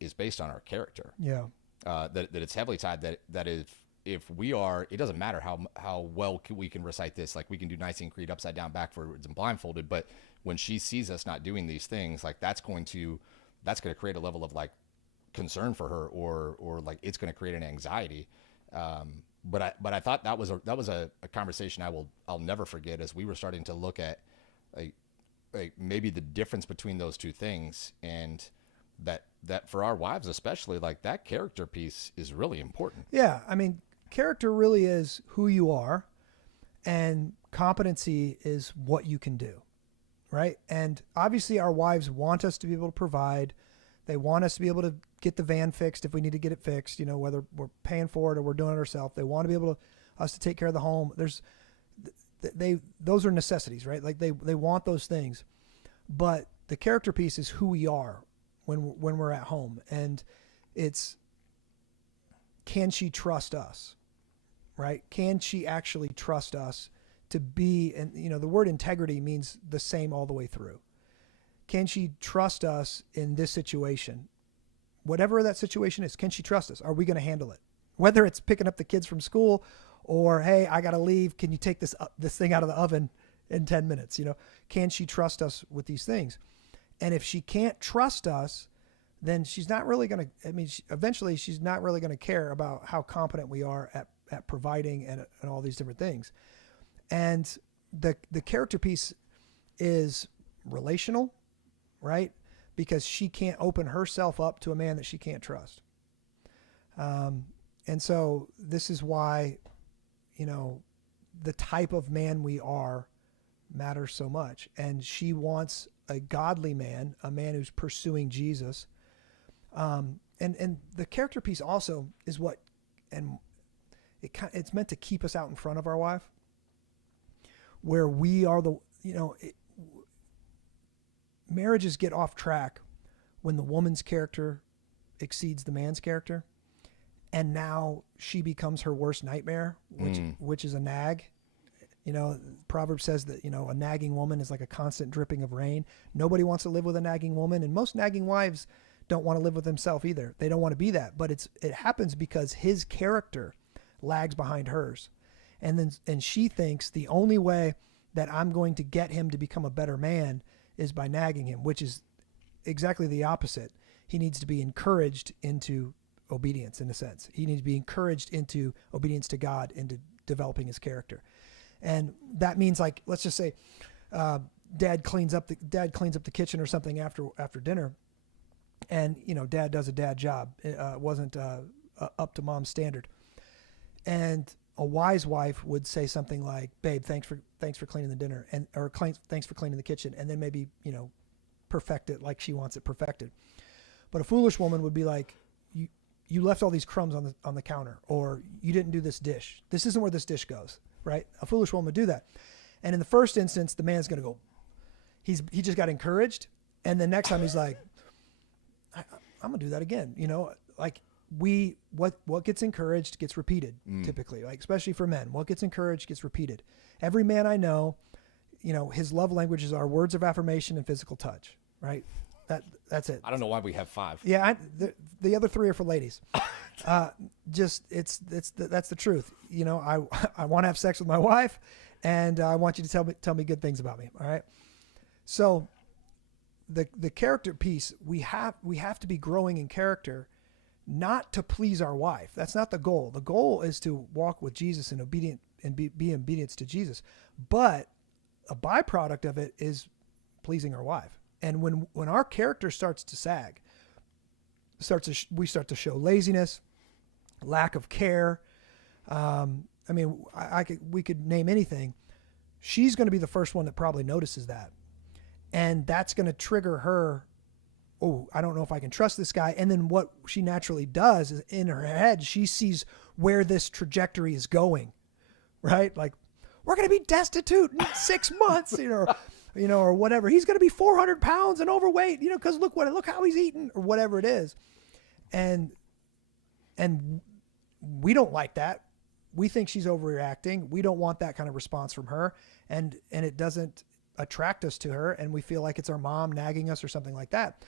is based on our character. Yeah. That it's heavily tied that if we are, it doesn't matter how well we can recite this, like we can do Nicene Creed upside down, backwards, and blindfolded, but when she sees us not doing these things, like that's going to create a level of like concern for her, or like it's going to create an anxiety. But I thought that was a conversation I'll never forget, as we were starting to look at like maybe the difference between those two things, and that for our wives especially, like that character piece is really important. Yeah, I mean, character really is who you are, and competency is what you can do, right? And obviously our wives want us to be able to provide. They want us to be able to get the van fixed if we need to get it fixed, whether we're paying for it or we're doing it ourselves. They want to be able to us to take care of the home. Those are necessities, right? Like they want those things, but the character piece is who we are when we're at home, and it's, can she trust us, right? Can she actually trust us to be, and the word integrity means the same all the way through. Can she trust us in this situation? Whatever that situation is, can she trust us? Are we going to handle it? Whether it's picking up the kids from school, or, hey, I got to leave. Can you take this thing out of the oven in 10 minutes? Can she trust us with these things? And if she can't trust us, then she's not really going to, eventually she's not really going to care about how competent we are at providing and all these different things. And the character piece is relational, right? Because she can't open herself up to a man that she can't trust. And so this is why, the type of man we are matters so much. And she wants a godly man, a man who's pursuing Jesus. And the character piece also is it's meant to keep us out in front of our wife. where we are the, marriages get off track when the woman's character exceeds the man's character, and now she becomes her worst nightmare, which is a nag. Proverb says that, a nagging woman is like a constant dripping of rain. Nobody wants to live with a nagging woman, and most nagging wives don't want to live with themselves either. They don't want to be that, but it happens because his character lags behind hers. And she thinks the only way that I'm going to get him to become a better man is by nagging him, which is exactly the opposite. He needs to be encouraged into obedience, in a sense. He needs to be encouraged into obedience to God, into developing his character. And that means, like, let's just say dad cleans up the kitchen or something after dinner, and dad does a dad job. It wasn't up to mom's standard. And a wise wife would say something like, "Babe, thanks for cleaning the dinner," or "Thanks for cleaning the kitchen," and then maybe perfect it like she wants it perfected. But a foolish woman would be like, "You left all these crumbs on the counter," or "You didn't do this dish. This isn't where this dish goes." Right? A foolish woman would do that. And in the first instance, the man's going to go, he just got encouraged, and the next time he's like, I'm going to do that again. Like what gets encouraged gets repeated typically, like especially for men. What gets encouraged gets repeated. Every man I know, his love languages are words of affirmation and physical touch, right? That's it. I don't know why we have 5. Yeah, the other 3 are for ladies. That's the truth. I want to have sex with my wife, and I want you to tell me good things about me. All right. So the character piece, we have to be growing in character, not to please our wife. That's not the goal. The goal is to walk with Jesus and be obedience to Jesus. But a byproduct of it is pleasing our wife. And when our character starts to sag, we start to show laziness, lack of care. We could name anything. She's going to be the first one that probably notices that. And that's going to trigger her, "Oh, I don't know if I can trust this guy." And then what she naturally does is, in her head, she sees where this trajectory is going, right? Like, we're going to be destitute in 6 months, or whatever. He's going to be 400 pounds and overweight, because look how he's eating, or whatever it is. And we don't like that. We think she's overreacting. We don't want that kind of response from her. And it doesn't attract us to her. And we feel like it's our mom nagging us or something like that.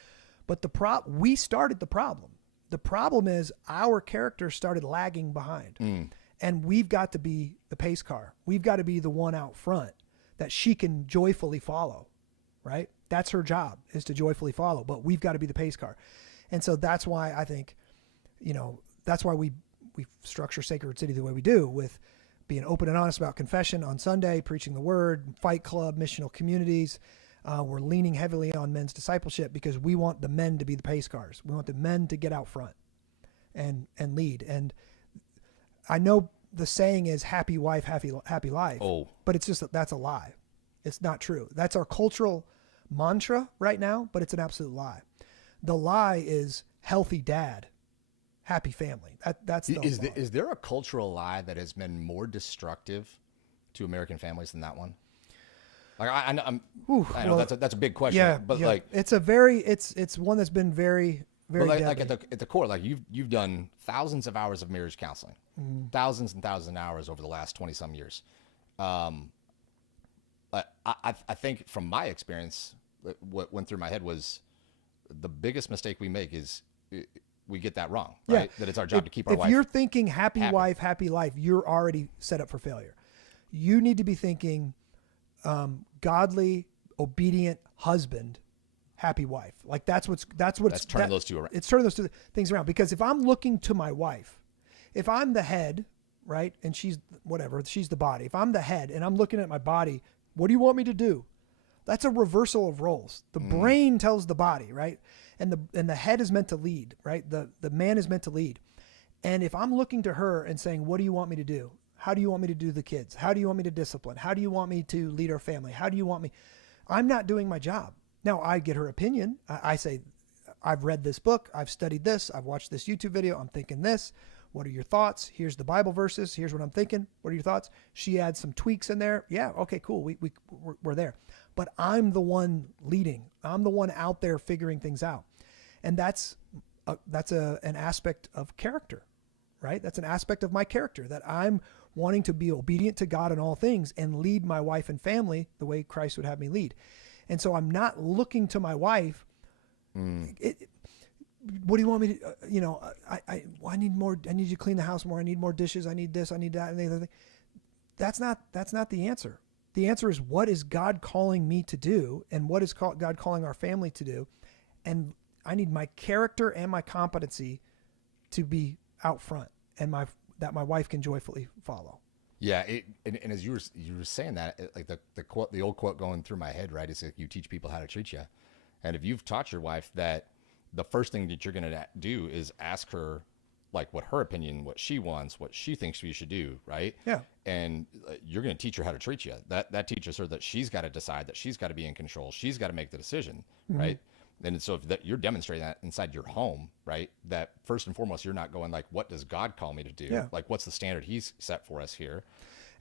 But we started the problem. The problem is our character started lagging behind. And we've got to be the pace car. We've got to be the one out front that she can joyfully follow, right? That's her job, is to joyfully follow, but we've got to be the pace car. And so that's why I think, that's why we structure Sacred City the way we do, with being open and honest about confession on Sunday, preaching the word, Fight Club, missional communities. We're leaning heavily on men's discipleship because we want the men to be the pace cars. We want the men to get out front and lead. And I know the saying is happy wife, happy life. Oh. But it's just, that's a lie. It's not true. That's our cultural mantra right now, but it's an absolute lie. The lie is healthy dad, happy family. That's the lie. Is there a cultural lie that has been more destructive to American families than that one? Like I know that's a big question. Yeah, but yeah. like it's one that's been very like deadly. at the core, like you've done thousands of hours of marriage counseling, thousands and thousands of hours over the last 20 some years. But I think from my experience, what went through my head was the biggest mistake we make is we get that wrong, right? Yeah. That it's our job to keep our wife. If you're thinking happy wife, happy life, you're already set up for failure. You need to be thinking godly, obedient husband, happy wife. Like that's turning those two around. It's turning those two things around, because if I'm looking to my wife, if I'm the head, right, and she's the body. If I'm the head and I'm looking at my body, what do you want me to do? That's a reversal of roles. The brain tells the body, right? And the head is meant to lead, right? The man is meant to lead. And if I'm looking to her and saying, what do you want me to do? How do you want me to do the kids? How do you want me to discipline? How do you want me to lead our family? How do you want me? I'm not doing my job. Now I get her opinion. I say, I've read this book. I've studied this. I've watched this YouTube video. I'm thinking this. What are your thoughts? Here's the Bible verses. Here's what I'm thinking. What are your thoughts? She adds some tweaks in there. Yeah. Okay, cool. We're there. But I'm the one leading. I'm the one out there figuring things out. And that's an aspect of character, right? That's an aspect of my character, that I'm wanting to be obedient to God in all things and lead my wife and family the way Christ would have me lead. And so I'm not looking to my wife. What do you want me to, I need more. I need you to clean the house more. I need more dishes. I need this. I need that. And the other thing. That's not the answer. The answer is, what is God calling me to do? And what is God calling our family to do? And I need my character and my competency to be out front, and that my wife can joyfully follow. Yeah, and as you were saying that, like the old quote going through my head, right? Is like, you teach people how to treat you, and if you've taught your wife that, the first thing that you're going to do is ask her, like, what her opinion, what she wants, what she thinks you should do, right? Yeah. And you're going to teach her how to treat you. That teaches her that she's got to decide, that she's got to be in control, she's got to make the decision, right? And so if you're demonstrating that inside your home, right, that first and foremost, you're not going like, what does God call me to do? Yeah. Like, what's the standard he's set for us here?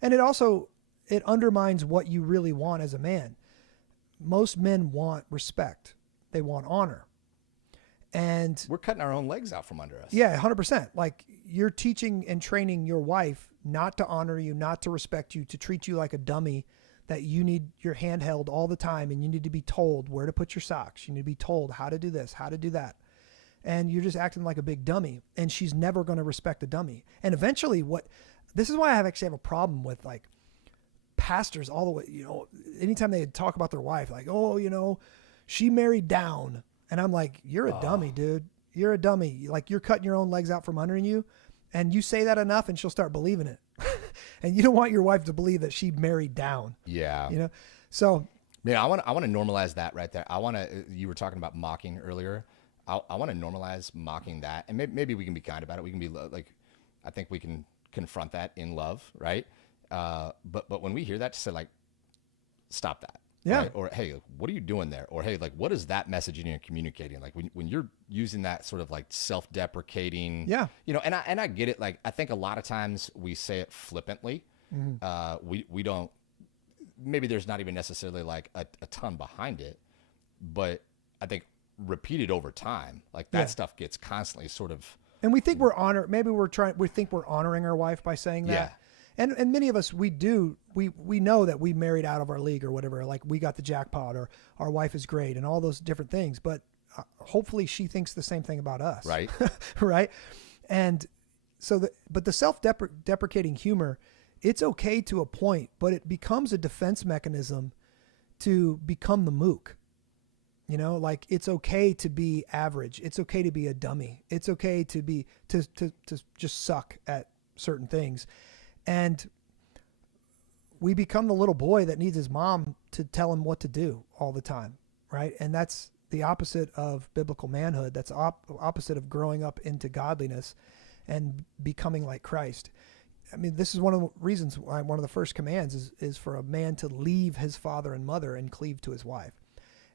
And it undermines what you really want as a man. Most men want respect. They want honor. And We're cutting our own legs out from under us. yeah, 100%. Like, you're teaching and training your wife not to honor you, not to respect you, to treat you like a dummy, that you need your hand held all the time, and you need to be told where to put your socks. You need to be told how to do this, how to do that. And you're just acting like a big dummy, and she's never going to respect a dummy. And eventually this is why I actually have a problem with, like, pastors all the way, anytime they talk about their wife, like, oh, she married down. And I'm like, you're a dummy, dude. You're a dummy. Like, you're cutting your own legs out from under you. And you say that enough and she'll start believing it. And you don't want your wife to believe that she married down. Yeah. So I want to normalize that right there. You were talking about mocking earlier. I want to normalize mocking that. And maybe we can be kind about it. We can be like, I think we can confront that in love. Right. But when we hear that, just say, like, stop that. Yeah. Right? Or, hey, what are you doing there? Or, hey, like, what is that messaging you're communicating? Like, when you're using that sort of like self-deprecating, yeah, and I get it. Like, I think a lot of times we say it flippantly. We don't, maybe there's not even necessarily like a ton behind it, but I think repeated over time, like that stuff gets constantly sort of, and we think we think we're honoring our wife by saying that. Yeah. And many of us, we know that we married out of our league or whatever, like we got the jackpot or our wife is great and all those different things. But hopefully she thinks the same thing about us. Right. Right. And so but the self-deprecating humor, it's okay to a point, but it becomes a defense mechanism to become the mook. Like, it's okay to be average. It's okay to be a dummy. It's okay to just suck at certain things. And we become the little boy that needs his mom to tell him what to do all the time, right? And that's the opposite of biblical manhood. That's opposite of growing up into godliness and becoming like Christ. I mean, this is one of the reasons why one of the first commands is for a man to leave his father and mother and cleave to his wife.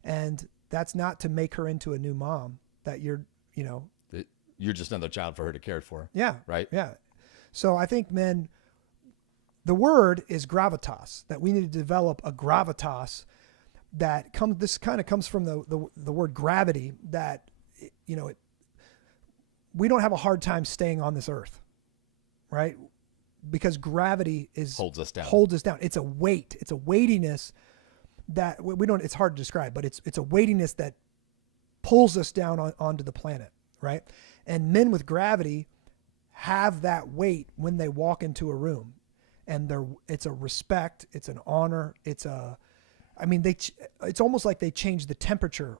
And that's not to make her into a new mom that you're just another child for her to care for. Yeah. Right. Yeah. So I think, men, the word is gravitas, that we need to develop a gravitas this kind of comes from the word gravity, that, we don't have a hard time staying on this earth, right? Because gravity holds us down. It's a weight. It's a weightiness that it's hard to describe, but it's a weightiness that pulls us down onto the planet, right? And men with gravity have that weight when they walk into a room. And it's a respect, it's an honor, it's almost like they change the temperature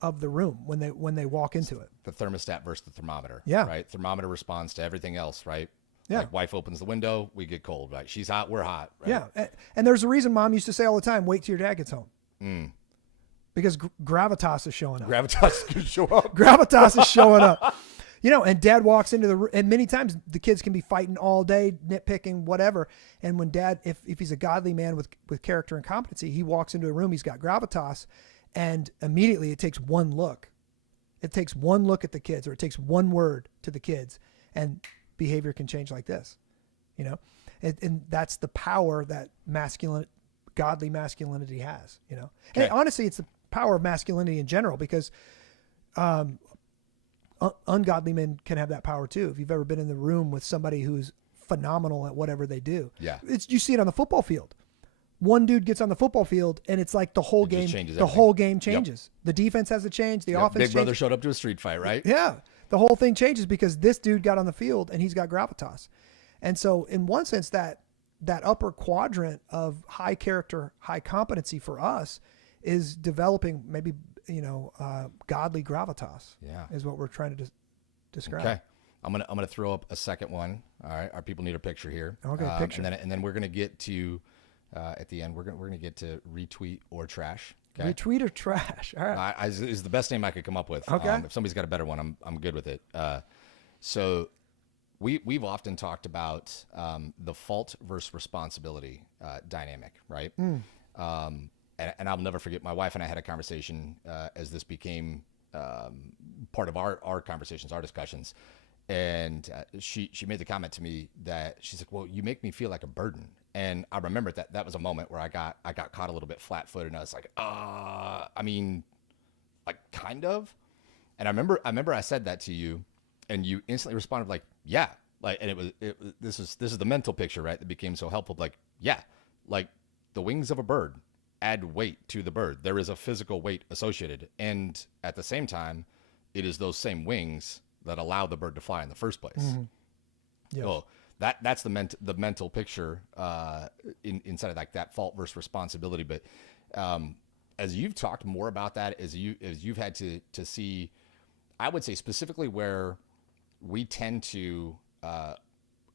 of the room when they walk into it. The thermostat versus the thermometer. Yeah. Right. Thermometer responds to everything else. Right. Yeah. Like, wife opens the window, we get cold. Right. She's hot, we're hot. Right? Yeah. And there's a reason Mom used to say all the time, wait till your dad gets home. Because gravitas is showing up. Gravitas can show up. Gravitas is showing up. And Dad walks into the room, and many times the kids can be fighting all day, nitpicking, whatever. And when Dad, if he's a godly man with character and competency, he walks into a room, he's got gravitas, and immediately it takes one look. It takes one look at the kids, or it takes one word to the kids, and behavior can change like this, you know, and that's the power that godly masculinity has, you know. Okay. And honestly, it's the power of masculinity in general, because ungodly men can have that power too. If you've ever been in the room with somebody who's phenomenal at whatever they do, Yeah. you see it on the football field. One dude gets on the football field and it's like the whole It just game, changes the everything. whole game changes. The defense has to change. The Yep. offense Big Brother changes. showed up to a street fight, right? Yeah. The whole thing changes because this dude got on the field and he's got gravitas. And so in one sense, that upper quadrant of high character, high competency for us is developing maybe, godly gravitas. Yeah. Is what we're trying to describe. Okay. I'm gonna throw up a second one. All right. Our people need a picture here. Okay, picture. And then we're gonna get to at the end. We're gonna get to retweet or trash. Okay. Retweet or trash. All right. Is the best name I could come up with. Okay. If somebody's got a better one, I'm good with it. So we've often talked about the fault versus responsibility dynamic, right? And I'll never forget. My wife and I had a conversation as this became part of our conversations, our discussions, and she made the comment to me that she's like, "Well, you make me feel like a burden." And I remember that was a moment where I got caught a little bit flat-footed, and I was like, I mean, like kind of. And I remember I said that to you, and you instantly responded like, "Yeah," like, and this is the mental picture, right? That became so helpful. Like, yeah, like the wings of a bird add weight to the bird. There is a physical weight associated, and at the same time, it is those same wings that allow the bird to fly in the first place. Mm-hmm. Yes. So that's the mental picture inside of like that fault versus responsibility. But as you've talked more about that, as you've had to see, I would say specifically where we tend to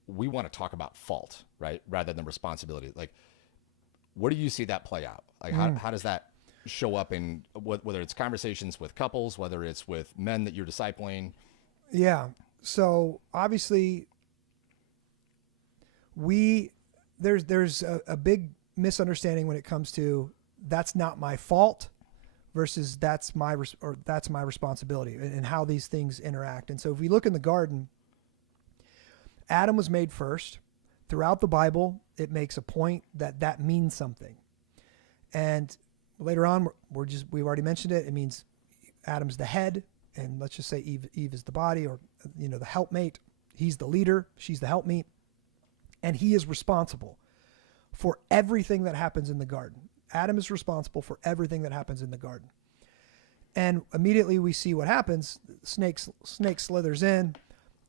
we want to talk about fault, right, rather than responsibility. Like, where do you see that play out? Like, how does that show up in whether it's conversations with couples, whether it's with men that you're discipling? Yeah. So obviously there's a big misunderstanding when it comes to that's not my fault versus that's my responsibility, and how these things interact. And so if we look in the garden, Adam was made first. Throughout the Bible, it makes a point that means something. And later on, we've already mentioned it. It means Adam's the head, and let's just say Eve is the body, or the helpmate. He's the leader, she's the helpmeet, and he is responsible for everything that happens in the garden. Adam is responsible for everything that happens in the garden. And immediately we see what happens. Snake slithers in,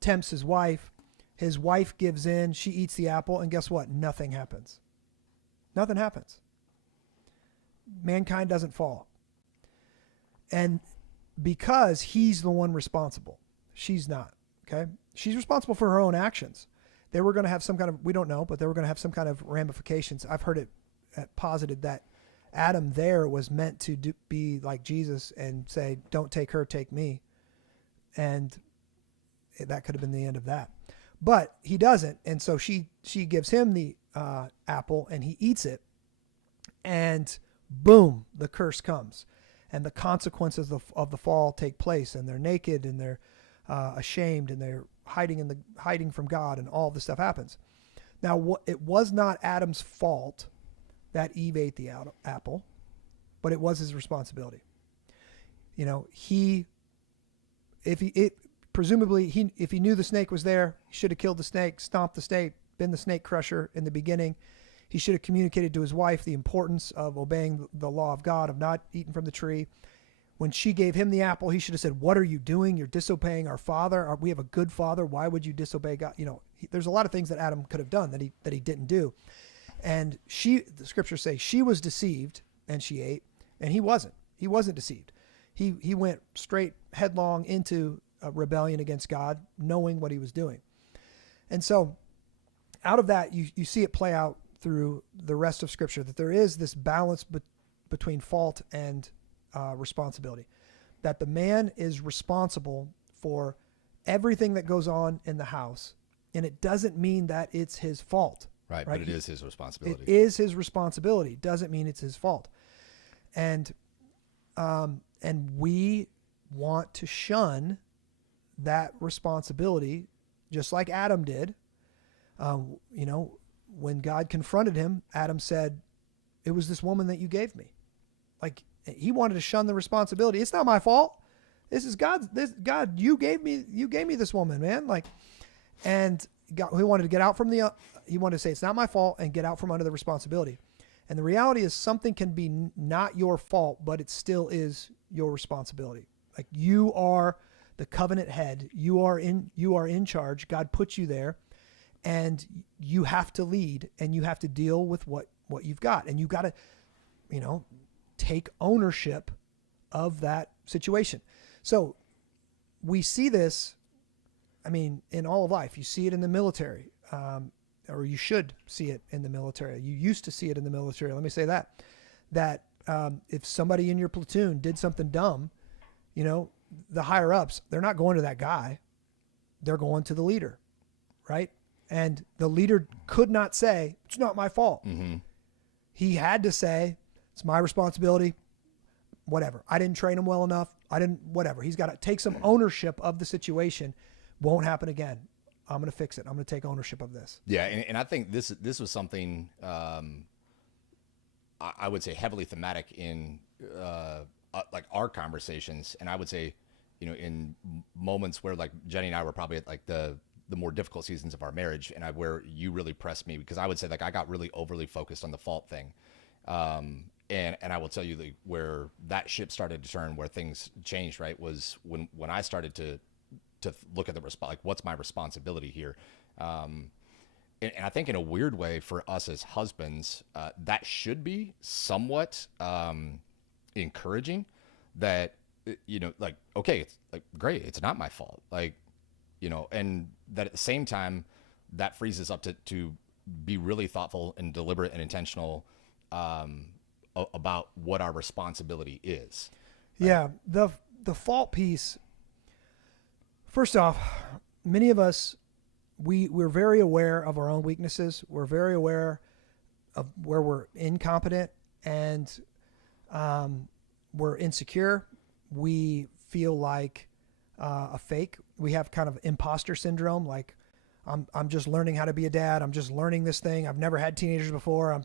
tempts his wife. His wife gives in, she eats the apple, and guess what? Nothing happens. Nothing happens. Mankind doesn't fall. And because he's the one responsible, she's not, okay? She's responsible for her own actions. They were going to have some kind of, we don't know, but they were going to have some kind of ramifications. I've heard it posited that Adam there was meant to be like Jesus and say, don't take her, take me. And that could have been the end of that. But he doesn't, and so she gives him the apple, and he eats it, and boom, the curse comes, and the consequences of the fall take place, and they're naked, and they're ashamed, and they're hiding from God, and all this stuff happens. Now, it was not Adam's fault that Eve ate the apple, but it was his responsibility. Presumably, if he knew the snake was there, he should have killed the snake, stomped the snake, been the snake crusher in the beginning. He should have communicated to his wife the importance of obeying the law of God, of not eating from the tree. When she gave him the apple, he should have said, "What are you doing? You're disobeying our father. We have a good father. Why would you disobey God?" There's a lot of things that Adam could have done that he didn't do. And the scriptures say she was deceived and she ate, and he wasn't. He wasn't deceived. He went straight headlong into a rebellion against God, knowing what he was doing. And so out of that, you see it play out through the rest of scripture, that there is this balance between fault and responsibility, that the man is responsible for everything that goes on in the house. And it doesn't mean that it's his fault. Right. But it is his responsibility. It is his responsibility. Doesn't mean it's his fault. And we want to shun that responsibility just like Adam did. You know, when God confronted him, Adam said, "It was this woman that you gave me." Like, he wanted to shun the responsibility. It's not my fault. This is God's. God, you gave me this woman, man. Like, and God, he wanted to get out from he wanted to say, it's not my fault, and get out from under the responsibility. And the reality is, something can be not your fault, but it still is your responsibility. Like, you are the covenant head. You are in charge. God put you there, and you have to lead, and you have to deal with what you've got. And you got to, you know, take ownership of that situation. So we see this, I mean, in all of life. You see it in the military, or you should see it in the military. You used to see it in the military. Let me say that if somebody in your platoon did something dumb, you know, the higher ups, they're not going to that guy. They're going to the leader, right? And the leader could not say, it's not my fault. Mm-hmm. He had to say, it's my responsibility, whatever. I didn't train him well enough. Whatever. He's got to take some ownership of the situation. Won't happen again. I'm going to fix it. I'm going to take ownership of this. Yeah, and I think this was something I would say heavily thematic in like our conversations, and I would say, you know, in moments where like Jenny and I were probably at like the more difficult seasons of our marriage, and where you really pressed me, because I would say like I got really overly focused on the fault thing, and I will tell you where that ship started to turn, where things changed, right, was when I started to look at like what's my responsibility here, and I think in a weird way for us as husbands, that should be somewhat encouraging, that, you know, like, okay, it's like, great, it's not my fault, like, you know, and that at the same time that frees us up to be really thoughtful and deliberate and intentional about what our responsibility is. Yeah, the fault piece. First off, many of us, we're very aware of our own weaknesses. We're very aware of where we're incompetent, and we're insecure. We feel like a fake. We have kind of imposter syndrome. Like, I'm just learning how to be a dad. I'm just learning this thing. I've never had teenagers before.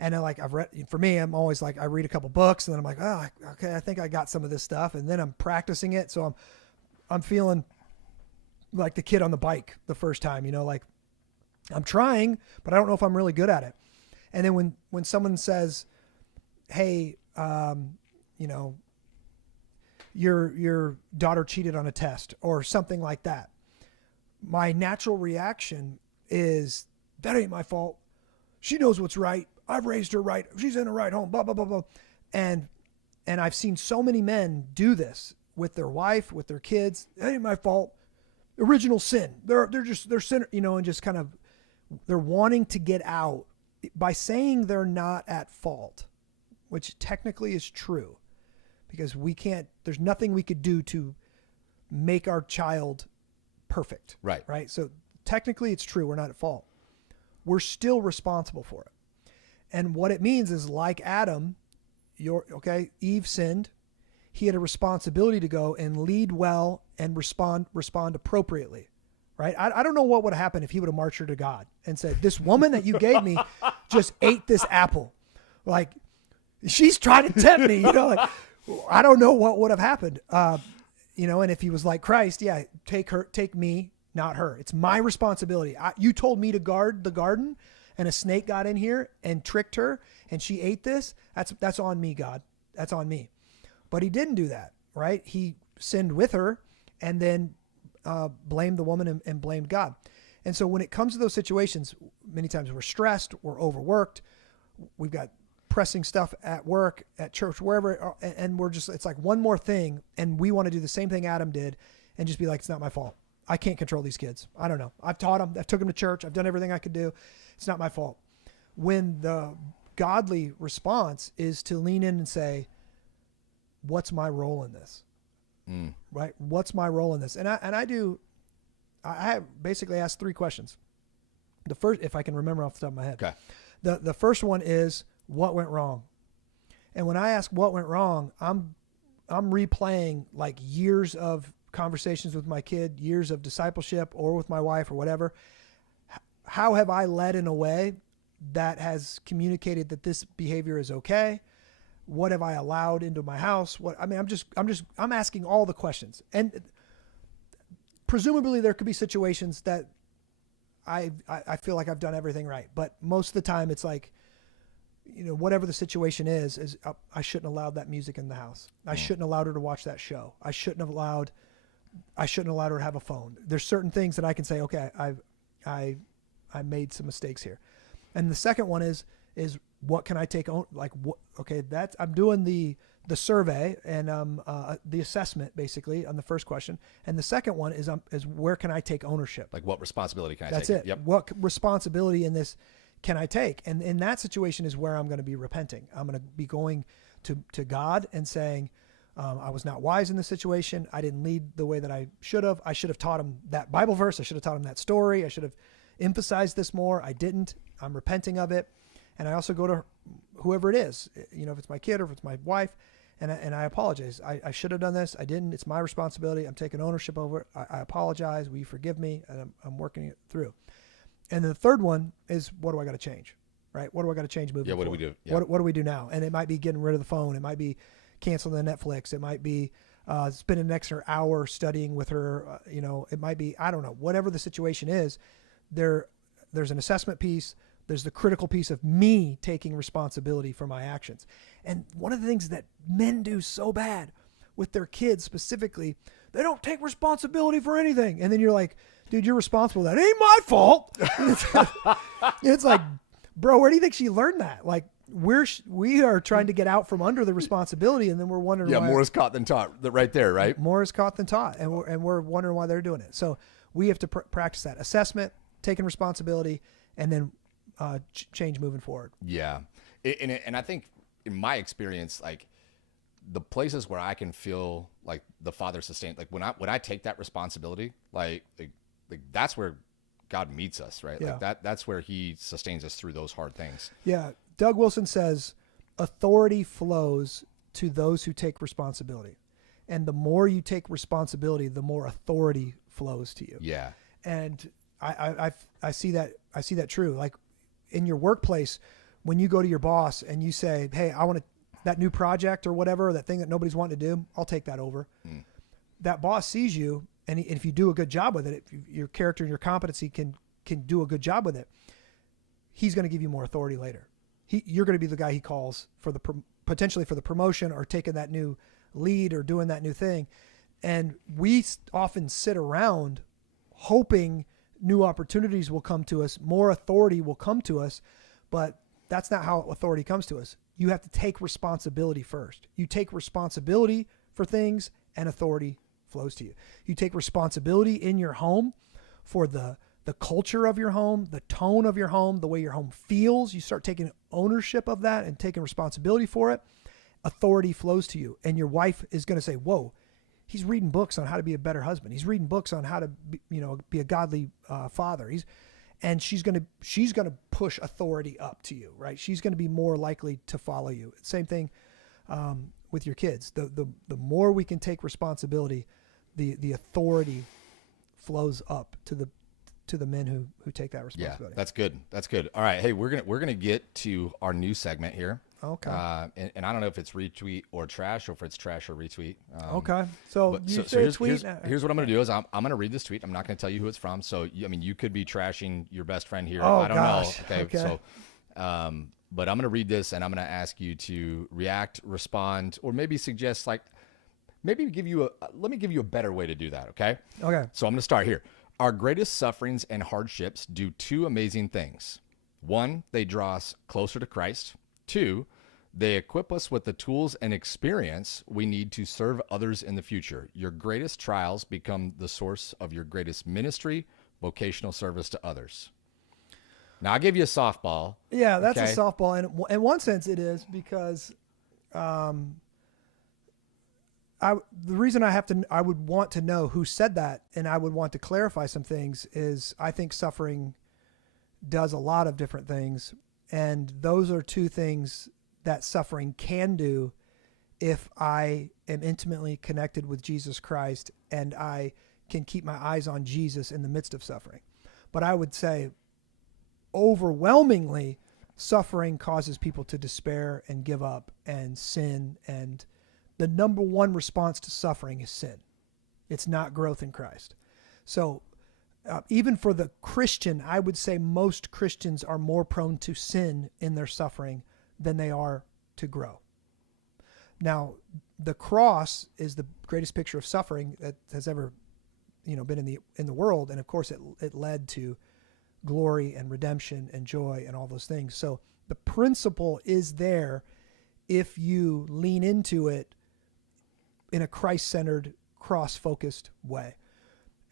And I've read, for me, I'm always like, I read a couple books and then I'm like, oh, okay, I think I got some of this stuff. And then I'm practicing it. So I'm feeling like the kid on the bike the first time, you know, like I'm trying, but I don't know if I'm really good at it. And then when someone says, hey, you know, your daughter cheated on a test or something like that, my natural reaction is, that ain't my fault. She knows what's right. I've raised her right. She's in the right home, blah, blah, blah, blah. And I've seen so many men do this with their wife, with their kids. That ain't my fault. Original sin. They're sinner, you know, and just kind of, they're wanting to get out by saying they're not at fault, which technically is true, because there's nothing we could do to make our child perfect. Right. Right. So technically it's true. We're not at fault. We're still responsible for it. And what it means is, like Adam, Eve sinned. He had a responsibility to go and lead well and respond appropriately. Right. I don't know what would have happened if he would have marched her to God and said, this woman that you gave me just ate this apple. Like, she's trying to tempt me, you know, like, I don't know what would have happened. You know, and if he was like Christ, yeah, take me, not her. It's my responsibility. You told me to guard the garden, and a snake got in here and tricked her, and she ate this. That's on me, God. That's on me. But he didn't do that, right? He sinned with her, and then blamed the woman and blamed God. And so when it comes to those situations, many times we're stressed, we're overworked, we've got pressing stuff at work, at church, wherever, and it's like one more thing, and we want to do the same thing Adam did and just be like, it's not my fault. I can't control these kids. I don't know. I've taught them. I took them to church. I've done everything I could do. It's not my fault. When the godly response is to lean in and say, what's my role in this? Right? What's my role in this? And I have basically asked 3 questions. The first, if I can remember off the top of my head, Okay. The first one is, what went wrong? And when I ask what went wrong, I'm replaying like years of conversations with my kid, years of discipleship, or with my wife or whatever, how have I led in a way that has communicated that this behavior is okay? What have I allowed into my house? I'm asking all the questions. And presumably there could be situations that I feel like I've done everything right. But most of the time it's like, whatever the situation is I shouldn't have allowed that music in the house. I shouldn't have allowed her to watch that show. I shouldn't have allowed her to have a phone. There's certain things that I can say, okay, I made some mistakes here. And the second one is what can I take on? Like, what, okay, I'm doing the survey and the assessment basically on the first question. And the second one is where can I take ownership? Like, what responsibility can I take? That's it. Yep. What responsibility in this can I take? And in that situation is where I'm going to be repenting. I'm going to be going to God and saying, I was not wise in this situation. I didn't lead the way that I should have. I should have taught him that Bible verse. I should have taught him that story. I should have emphasized this more. I didn't. I'm repenting of it. And I also go to whoever it is, if it's my kid or if it's my wife, and I apologize. I should have done this. I didn't. It's my responsibility. I'm taking ownership over it. I apologize. Will you forgive me? And I'm working it through. And the third one is, what do I got to change? Right? What do I got to change moving forward? What do we do? Yeah. What do we do now? And it might be getting rid of the phone. It might be canceling the Netflix. It might be spending an extra hour studying with her. It might be, I don't know, whatever the situation is. There's an assessment piece. There's the critical piece of me taking responsibility for my actions. And one of the things that men do so bad with their kids specifically, they don't take responsibility for anything. And then you're like, dude, you're responsible. That ain't my fault. It's like, bro, where do you think she learned that? Like, we are trying to get out from under the responsibility, and then we're wondering why. More is caught than taught right there, right? More is caught than taught. And we're wondering why they're doing it. So we have to practice that assessment, taking responsibility, and then change moving forward. Yeah. And I think in my experience, like, the places where I can feel like the Father sustained, like when I take that responsibility, like that's where God meets us, right? Yeah. Like that's where he sustains us through those hard things. Yeah. Doug Wilson says authority flows to those who take responsibility. And the more you take responsibility, the more authority flows to you. Yeah. And I see that true. Like in your workplace, when you go to your boss and you say, hey, I want that new project or whatever, that thing that nobody's wanting to do, I'll take that over. That boss sees you, and if you do a good job with it, if your character and your competency can do a good job with it, he's going to give you more authority later. You're going to be the guy he calls for potentially for the promotion or taking that new lead or doing that new thing. And we often sit around hoping new opportunities will come to us, more authority will come to us, but that's not how authority comes to us. You have to take responsibility first. You take responsibility for things and authority flows to you. You take responsibility in your home for the culture of your home, the tone of your home, the way your home feels. You start taking ownership of that and taking responsibility for it. Authority flows to you. And your wife is going to say, whoa, he's reading books on how to be a better husband. He's reading books on how to be a godly father. And she's going to push authority up to you, right? She's going to be more likely to follow you. Same thing with your kids. The more we can take responsibility, the authority flows up to the men who take that responsibility. Yeah, that's good. All right, hey, we're gonna get to our new segment here. Okay. And I don't know if it's retweet or trash, or if it's trash or retweet. Okay. So you say tweet. Here's what I'm going to do is I'm going to read this tweet. I'm not going to tell you who it's from. So, you could be trashing your best friend here. Oh, I don't gosh. know. Okay. Okay. So, but I'm going to read this and I'm going to ask you to react, respond, or maybe suggest let me give you a better way to do that. Okay. Okay. So I'm going to start here. Our greatest sufferings and hardships do two amazing things. One, they draw us closer to Christ. Two, they equip us with the tools and experience we need to serve others in the future. Your greatest trials become the source of your greatest ministry, vocational service to others. Now, I'll give you a softball. Yeah, that's okay? a softball. And in one sense it is because the reason I would want to know who said that, and I would want to clarify some things, is I think suffering does a lot of different things. And those are two things that suffering can do if I am intimately connected with Jesus Christ and I can keep my eyes on Jesus in the midst of suffering. But I would say overwhelmingly, suffering causes people to despair and give up and sin. And the number one response to suffering is sin. It's not growth in Christ. So even for the Christian, I would say most Christians are more prone to sin in their suffering than they are to grow. Now, the cross is the greatest picture of suffering that has ever, been in the world, and of course, it led to glory and redemption and joy and all those things. So the principle is there if you lean into it in a Christ-centered, cross-focused way.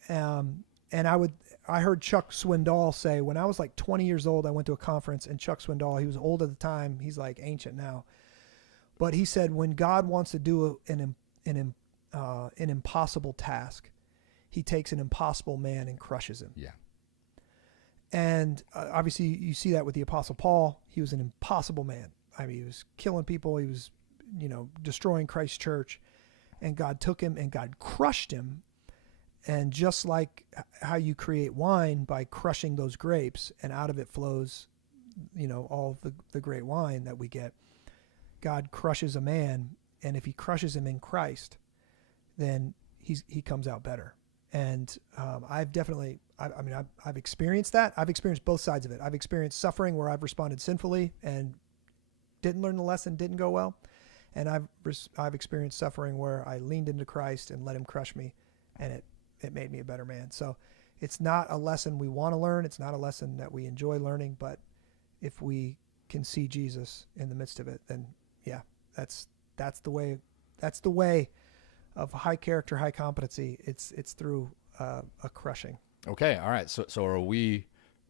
And I heard Chuck Swindoll say, when I was like 20 years old, I went to a conference, and Chuck Swindoll, he was old at the time, he's like ancient now. But he said, when God wants to do an impossible task, he takes an impossible man and crushes him. Yeah. And obviously you see that with the Apostle Paul. He was an impossible man. I mean, he was killing people. He was, destroying Christ's church. And God took him and God crushed him. And just like how you create wine by crushing those grapes, and out of it flows, all of the great wine that we get, God crushes a man, and if he crushes him in Christ, then he comes out better. And I've experienced that. I've experienced both sides of it. I've experienced suffering where I've responded sinfully and didn't learn the lesson, didn't go well. And I've experienced suffering where I leaned into Christ and let him crush me, and it made me a better man. So it's not a lesson we want to learn. It's not a lesson that we enjoy learning, but if we can see Jesus in the midst of it, then yeah, that's the way. That's the way of high character, high competency. It's through a crushing. Okay. All right. So are we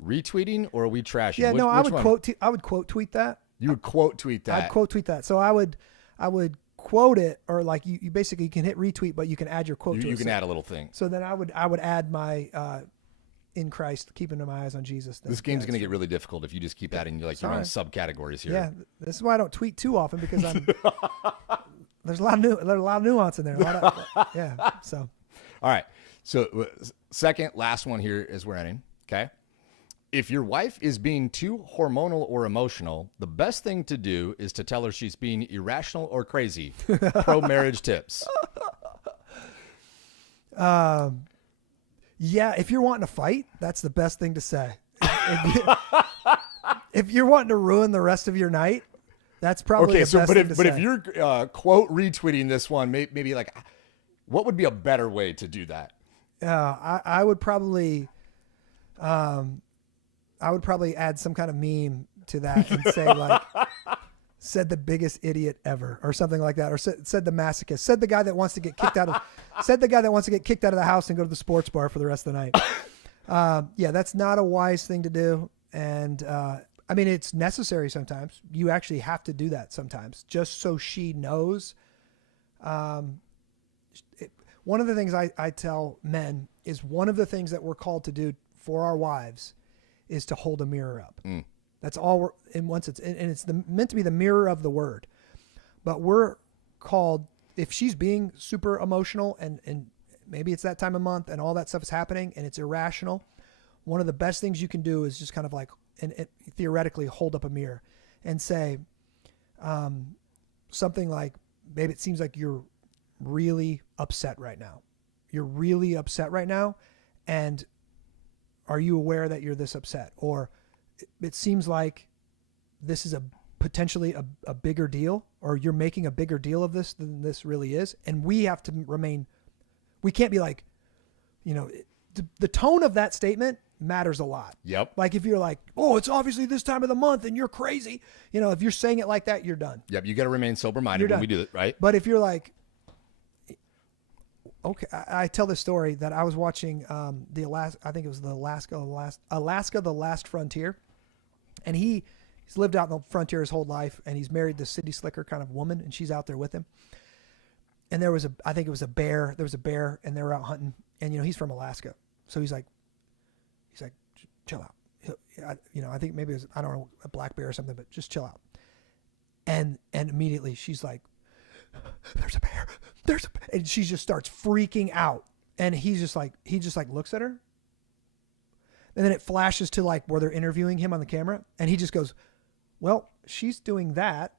retweeting or are we trashing? Yeah. No, I would one? I would quote tweet that. You would quote tweet that. I'd quote tweet that. So I would quote it, or like you basically can hit retweet, but you can add your quote to it. You can add a little thing. So then I would add my in Christ, keeping my eyes on Jesus. This game's going to get really difficult if you just keep adding your own subcategories here. Yeah, this is why I don't tweet too often, because there's a lot of nuance in there. Yeah. So. All right. So second, last one here is we're ending. Okay. If your wife is being too hormonal or emotional, the best thing to do is to tell her she's being irrational or crazy. Pro marriage tips. Yeah, if you're wanting to fight, that's the best thing to say. If you're wanting to ruin the rest of your night, that's probably the best thing to say. If you're quote retweeting this one, maybe like, what would be a better way to do that? I would probably add some kind of meme to that and say like, said the biggest idiot ever, or something like that, or said the masochist, said the guy that wants to get kicked out of the house and go to the sports bar for the rest of the night. Yeah, that's not a wise thing to do. And I mean, it's necessary sometimes. You actually have to do that sometimes, just so she knows. One of the things I tell men is, one of the things that we're called to do for our wives is to hold a mirror up. That's all it's meant to be the mirror of the word. But we're called, if she's being super emotional and maybe it's that time of month and all that stuff is happening and it's irrational, one of the best things you can do is just kind of like, and theoretically hold up a mirror and say something like, babe, it seems like you're really upset right now. You're really upset right now. And are you aware that you're this upset? Or it seems like this is potentially a bigger deal, or you're making a bigger deal of this than this really is. And we have to we can't be like, the tone of that statement matters a lot. Yep. Like if you're like, oh, it's obviously this time of the month and you're crazy. If you're saying it like that, you're done. Yep. You got to remain sober-minded when we do it, right? But if you're like, okay, I tell this story that I was watching I think it was Alaska, The Last Frontier. And he's lived out in the frontier his whole life, and he's married this city slicker kind of woman, and she's out there with him. And I think it was a bear. There was a bear, and they were out hunting. And he's from Alaska, so he's like, chill out. I think maybe it was, I don't know, a black bear or something, but just chill out. And immediately she's like, there's a bear. And she just starts freaking out. And he just like looks at her. And then it flashes to like where they're interviewing him on the camera. And he just goes, well, she's doing that.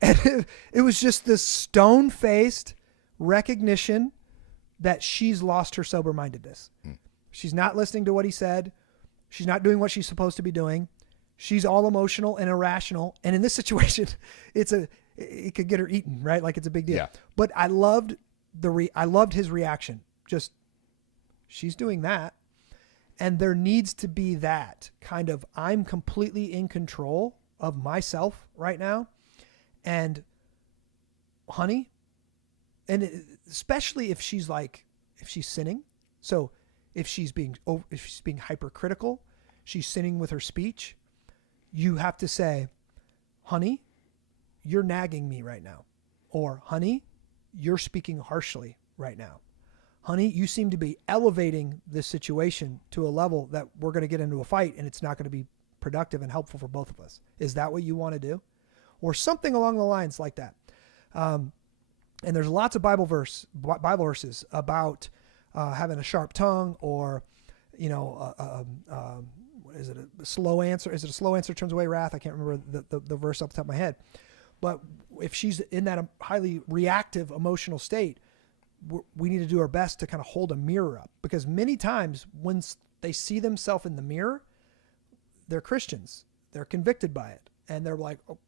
And it was just this stone-faced recognition that she's lost her sober-mindedness. She's not listening to what he said. She's not doing what she's supposed to be doing. She's all emotional and irrational. And in this situation, it could get her eaten, right? Like it's a big deal. Yeah. But I loved his reaction. Just, she's doing that. And there needs to be that kind of, I'm completely in control of myself right now. And honey, and especially if she's sinning. So if she's being hypercritical, she's sinning with her speech. You have to say, honey, you're nagging me right now. Or honey, you're speaking harshly right now. Honey, you seem to be elevating this situation to a level that we're going to get into a fight and it's not going to be productive and helpful for both of us. Is that what you want to do? Or something along the lines like that. And there's lots of Bible verses about having a sharp tongue, or, is it a slow answer? Is it a slow answer turns away wrath? I can't remember the verse off the top of my head. But if she's in that highly reactive emotional state, we need to do our best to kind of hold a mirror up, because many times when they see themselves in the mirror, they're Christians. They're convicted by it. And they're like, oh,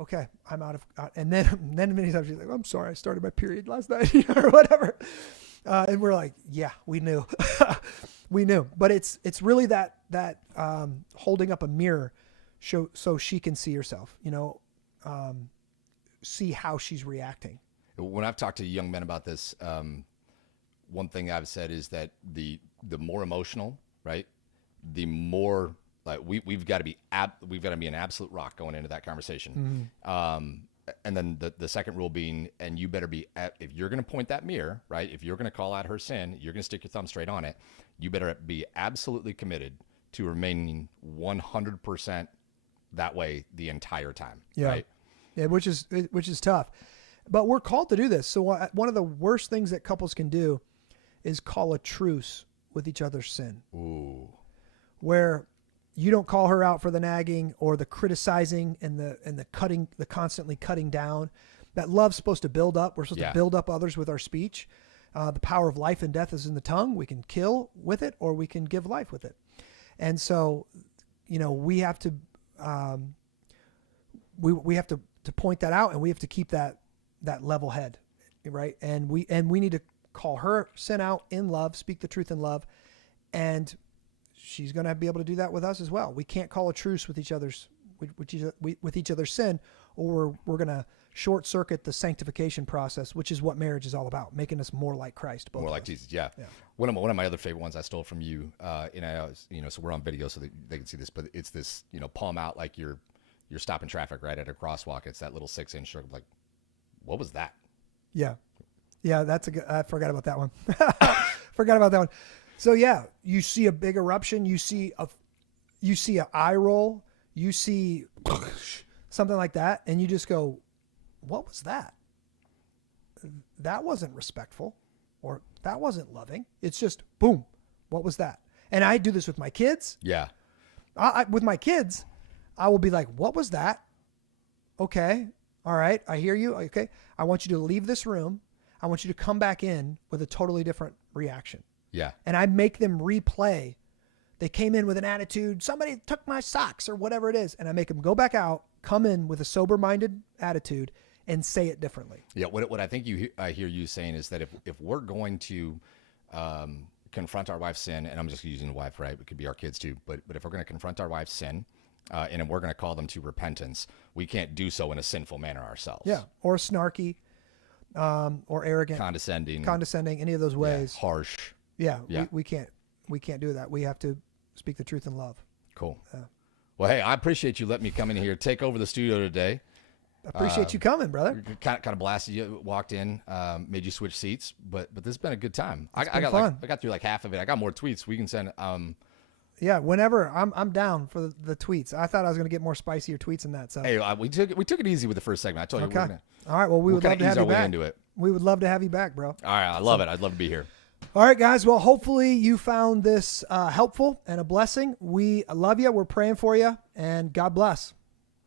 okay, I'm out of, and then many times she's like, I'm sorry, I started my period last night or whatever. And we're like, yeah, we knew, we knew, but it's really that holding up a mirror so she can see herself, see how she's reacting. When I've talked to young men about this, one thing I've said is that the more emotional, right, the more like we've got to be an absolute rock going into that conversation. Mm-hmm. And then the second rule being, and you better be if you're going to point that mirror, right, if you're going to call out her sin, you're going to stick your thumb straight on it. You better be absolutely committed to remaining 100% that way the entire time. Yeah. Right? Yeah, which is tough. But we're called to do this. So one of the worst things that couples can do is call a truce with each other's sin. Ooh. Where you don't call her out for the nagging or the criticizing and the cutting, the constantly cutting down. That love's supposed to build up. We're supposed to build up others with our speech. The power of life and death is in the tongue. We can kill with it, or we can give life with it. And so, we have to we have to point that out, and we have to keep that level head, right? And we need to call her sin out in love, speak the truth in love, and she's going to be able to do that with us as well. We can't call a truce with each other's sin, or we're going to short circuit the sanctification process, which is what marriage is all about, making us more like Christ. More like Jesus. Yeah. One of my other favorite ones I stole from you, and I was, so we're on video so they can see this, but it's this, palm out like you're stopping traffic right at a crosswalk. It's that little 6-inch circle. Like, what was that? Yeah. Yeah. I forgot about that one. So yeah, you see a big eruption, you see an eye roll, you see something like that, and you just go, what was that? That wasn't respectful, or that wasn't loving. It's just boom. What was that? And I do this with my kids. Yeah. With my kids, I will be like, what was that? Okay. All right. I hear you. Okay. I want you to leave this room. I want you to come back in with a totally different reaction. Yeah. And I make them replay. They came in with an attitude. Somebody took my socks or whatever it is. And I make them go back out, come in with a sober-minded attitude, and say it differently. Yeah. What I think I hear you saying is that if we're going to confront our wife's sin, and I'm just using the wife, right? It could be our kids too. But if we're going to confront our wife's sin, and we're going to call them to repentance, we can't do so in a sinful manner ourselves. Yeah. Or snarky, or arrogant, condescending, any of those ways. Yeah, harsh. Yeah. We can't do that. We have to speak the truth in love. Cool. Well, hey, I appreciate you letting me come in here, take over the studio today. Appreciate you coming, brother. Kind of blasted you, walked in, made you switch seats, but this has been a good time. It's I been fun. I got through like half of it. I got more tweets we can send. Yeah, whenever I'm down for the tweets. I thought I was going to get more spicier tweets than that. So Hey, we took it easy with the first segment. I told you. okay. All right. Well, we would love to have you back. Into it. We would love to have you back, bro. All right, I love it. I'd love to be here. All right, guys. Well, hopefully you found this helpful and a blessing. We love you. We're praying for you, and God bless.